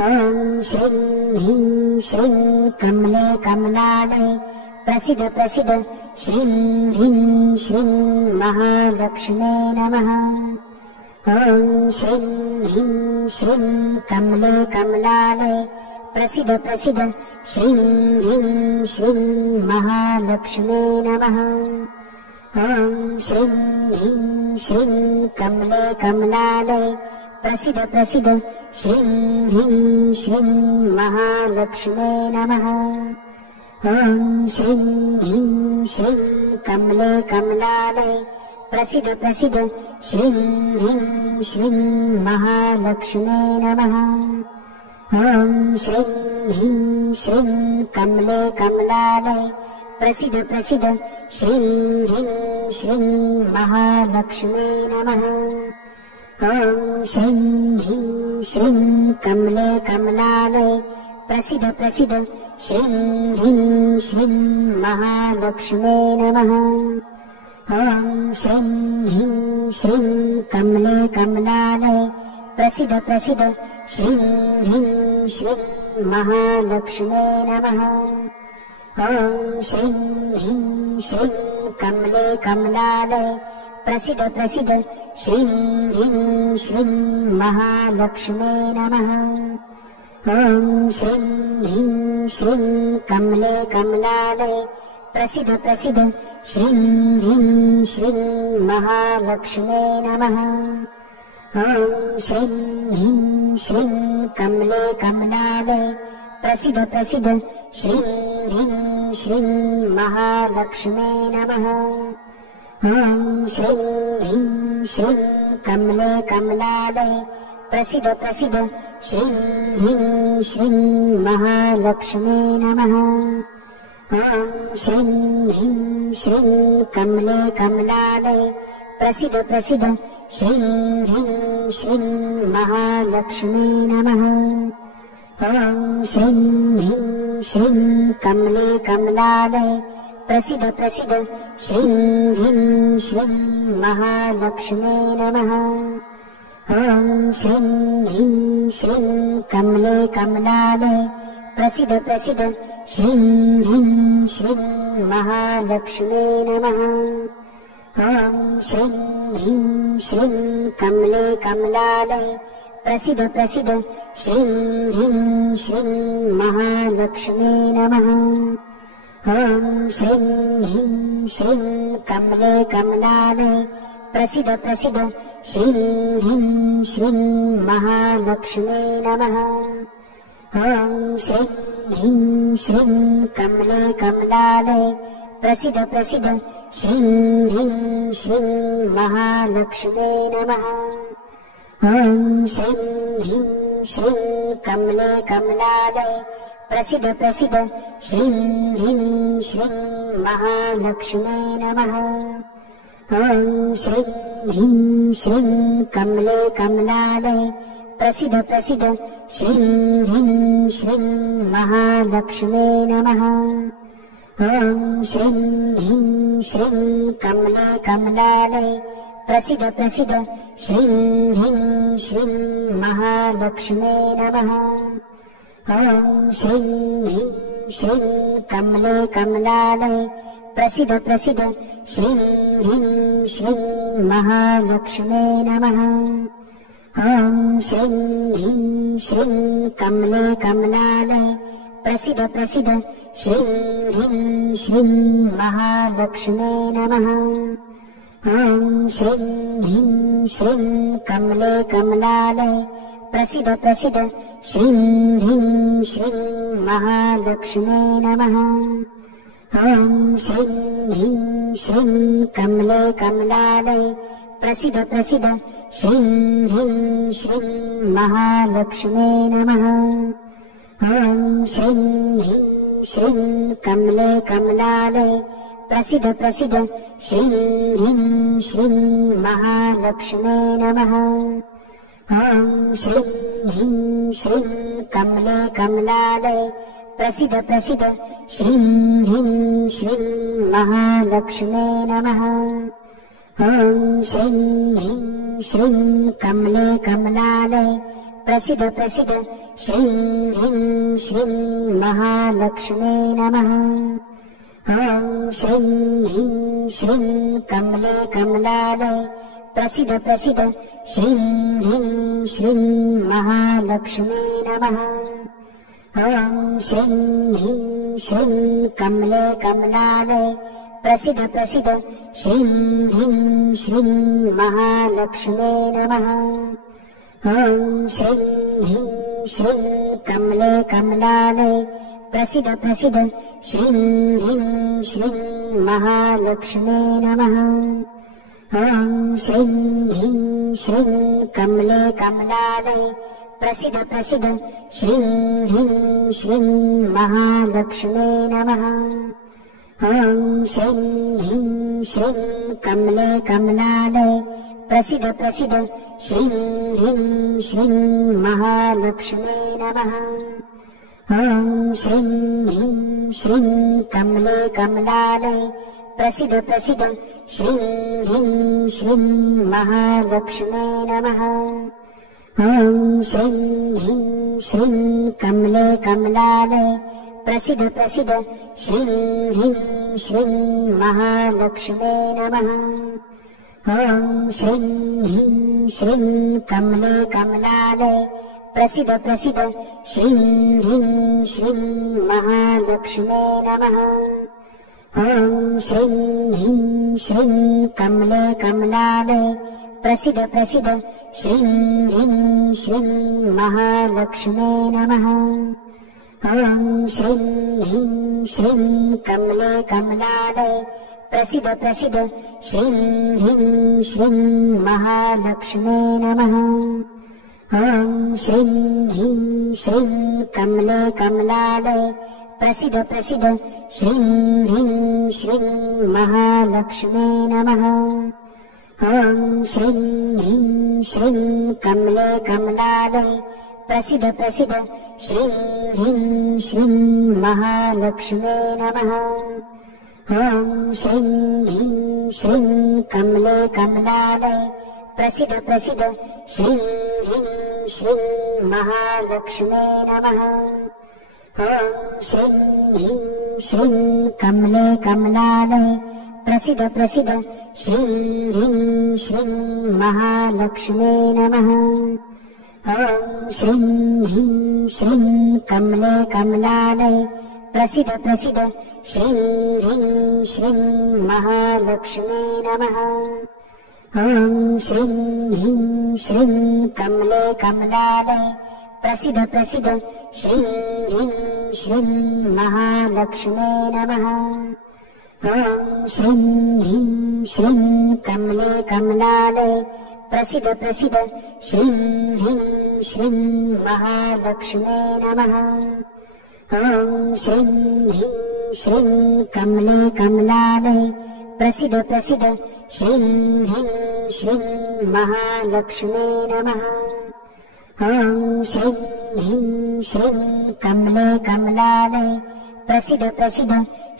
ॐ श्रीं ह्रीं श्रीं कमले कमलालये प्रसीद प्रसीद श्रीं ह्रीं श्रीं महालक्ष्मे नमः। ॐ श्रीं ह्रीं श्रीं कमले कमलालये प्रसीद प्रसीद श्रीं ह्रीं श्रीं महालक्ष्मे नमः। ॐ श्रीं ह्रीं श्रीं कमले कमलालये प्रसीद प्रसीद श्रीं ह्रीं श्रीं महालक्ष्मे नमः। ॐ श्रीं ह्रीं श्रीं कमले कमलालये प्रसीद प्रसीद श्रीं ह्रीं श्रीं महालक्ष्मे नमः। ॐ श्रीं ह्रीं श्रीं कमले कमलालये प्रसीद प्रसीद श्रीं ह्रीं श्रीं महालक्ष्मे नमः। ॐ श्रीं ह्रीं श्रीं कमले कमलालये प्रसीद प्रसीद श्रीं ह्रीं श्रीं महालक्ष्मे नमः। ॐ श्रीं ह्रीं श्रीं कमले कमलालये प्रसीद प्रसीद श्रीं ह्रीं श्रीं महालक्ष्मे नमः। ॐ श्रीं ह्रीं श्रीं कमले कमलालये प्रसीद प्रसीद श्रीं ह्रीं श्रीं महालक्ष्मे नमः। ॐ श्रीं ह्रीं श्रीं कमले कमलालये प्रसीद प्रसीद श्रीं ह्रीं श्रीं महालक्ष्मे नमः। ॐ श्रीं ह्रीं श्रीं कमले कमलालये प्रसीद प्रसीद श्रीं ह्रीं श्रीं महालक्ष्मे नमः। ॐ श्रीं ह्रीं श्रीं कमले कमलालये प्रसीद प्रसीद श्रीं ह्रीं श्रीं महालक्ष्मे नमः। ॐ श्रीं ह्रीं श्रीं कमले कमलालये प्रसीद प्रसीद श्रीं ह्रीं श्रीं महालक्ष्मे नमः। ॐ श्रीं ह्रीं श्रीं कमले कमलालये प्रसीद प्रसीद श्रीं ह्रीं श्रीं महालक्ष्मे नमः। ॐ श्रीं ह्रीं श्रीं कमले कमलालये प्रसीद प्रसीद श्रीं ह्रीं श्रीं महालक्ष्मे नमः। ॐ श्रीं ह्रीं श्रीं कमले कमलालये प्रसीद प्रसीद श्रीं ह्रीं श्रीं महालक्ष्मे नमः। ॐ श्रीं ह्रीं श्रीं कमले कमलालये प्रसीद प्रसीद श्रीं ह्रीं श्रीं महालक्ष्मे नमः। ॐ श्रीं ह्रीं श्रीं कमले कमलालये प्रसीद प्रसीद श्रीं ह्रीं श्रीं महालक्ष्मे नमः। ॐ श्रीं ह्रीं श्रीं कमले कमलालये प्रसीद प्रसीद श्रीं ह्रीं श्रीं महालक्ष्मे नमः। ॐ श्रीं ह्रीं श्रीं कमले कमलालये प्रसीद प्रसीद श्रीं ह्रीं श्रीं महालक्ष्मे नमः। ॐ श्रीं ह्रीं श्रीं कमले कमलालये प्रसीद प्रसीद श्रीं ह्रीं श्रीं महालक्ष्मे नमः। ॐ श्रीं ह्रीं श्रीं कमले कमलालये प्रसिद्ध प्रसिद्ध श्रीं ह्रीं श्रीं महालक्ष्मे नमः। ॐ श्रीं ह्रीं श्रीं कमले कमलालये प्रसिद्ध प्रसिद्ध श्रीं ह्रीं श्रीं महालक्ष्मे नमः। ॐ श्रीं ह्रीं श्रीं कमले कमलालये प्रसिद्ध प्रसिद्ध श्रीं ह्रीं श्रीं महालक्ष्मे नमः। ॐ श्रीं ह्रीं श्रीं कमले कमलालये प्रसिद्ध प्रसिद्ध श्रीं ह्रीं श्रीं महालक्ष्मे नमः। ॐ श्रीं ह्रीं श्रीं कमले कमलालये प्रसिद्ध प्रसिद्ध श्रीं ह्रीं श्रीं महालक्ष्मे नमः। ॐ श्रीं ह्रीं श्रीं कमले कमलालये प्रसिद्ध प्रसिद्ध श्रीं ह्रीं श्रीं महालक्ष्मे नमः। ॐ श्रीं ह्रीं श्रीं कमले कमलालये प्रसिद्ध प्रसिद्ध श्रीं ह्रीं श्रीं महालक्ष्मे नमः। ॐ श्रीं ह्रीं श्रीं कमले कमलालये प्रसिद्ध प्रसिद्ध श्रीं ह्रीं श्रीं महालक्ष्मे नमः। ॐ श्रीं ह्रीं श्रीं कमले कमलालये प्रसिद्ध प्रसिद्ध श्रीं ह्रीं श्रीं महालक्ष्मे नमः। ॐ श्रीं ह्रीं श्रीं कमले कमलालये प्रसिद्ध प्रसिद्ध श्रीं ह्रीं श्रीं महालक्ष्मे नमः। ॐ श्रीं ह्रीं श्रीं कमले कमलालये प्रसिद्ध प्रसिद्ध श्रीं ह्रीं श्रीं महालक्ष्मे नमः। ॐ श्रीं ह्रीं श्रीं कमले कमलालये प्रसिद्ध प्रसिद्ध श्रीं ह्रीं श्रीं महालक्ष्मे नमः। ॐ श्रीं ह्रीं श्रीं कमले कमलालये प्रसिद्ध प्रसिद्ध श्रीं ह्रीं श्रीं महालक्ष्मे नमः। ॐ श्रीं ह्रीं श्रीं कमले कमलालये प्रसिद्ध प्रसिद्ध श्रीं ह्रीं श्रीं महालक्ष्मे नमः। ॐ श्रीं ह्रीं श्रीं कमले कमलालये प्रसिद्ध प्रसिद्ध श्रीं ह्रीं श्रीं महालक्ष्मे नमः। ॐ श्रीं ह्रीं श्रीं कमले कमलालये प्रसिद्ध प्रसिद्ध श्रीं ह्रीं श्रीं महालक्ष्मे नमः। ॐ श्रीं ह्रीं श्रीं कमले कमलालये प्रसिद्ध प्रसिद्ध श्रीं ह्रीं श्रीं महालक्ष्मे नमः। ॐ श्रीं ह्रीं श्रीं कमले कमलालये प्रसिद्ध प्रसिद्ध श्रीं ह्रीं श्रीं महालक्ष्मे नमः। ॐ श्रीं ह्रीं श्रीं कमले कमलालये प्रसिद्ध प्रसिद्ध श्रीं ह्रीं श्रीं महालक्ष्मे नमः। ॐ श्रीं ह्रीं श्रीं कमले कमलालये प्रसिद्ध प्रसिद्ध श्रीं ह्रीं श्रीं महालक्ष्मे नमः। ॐ श्रीं ह्रीं श्रीं कमले कमलालये प्रसिद्ध प्रसिद्ध श्रीं ह्रीं श्रीं महालक्ष्मे नमः। ॐ श्रीं ह्रीं श्रीं कमले कमलालये प्रसिद्ध प्रसिद्ध श्रीं ह्रीं श्रीं महालक्ष्मे नमः। ॐ श्रीं ह्रीं श्रीं कमले कमलालये प्रसिद्ध प्रसिद्ध श्रीं ह्रीं श्रीं महालक्ष्मे नमः। ॐ श्रीं ह्रीं श्रीं कमले कमलालये प्रसिद्ध प्रसिद्ध श्रीं ह्रीं श्रीं महालक्ष्मे नमः। ॐ श्रीं ह्रीं श्रीं कमले कमलालये प्रसिद्ध प्रसिद्ध श्रीं ह्रीं श्रीं महालक्ष्मे नमः। ॐ श्रीं ह्रीं श्रीं कमले कमलालये प्रसिद्ध प्रसिद्ध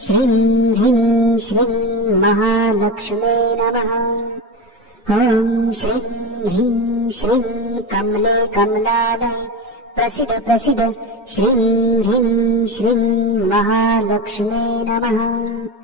श्रीं ह्रीं श्रीं महालक्ष्मे नमः। ॐ श्रीं ह्रीं श्रीं कमले कमलालये प्रसिद्ध प्रसिद्ध श्रीं ह्रीं श्रीं महालक्ष्मे नमः।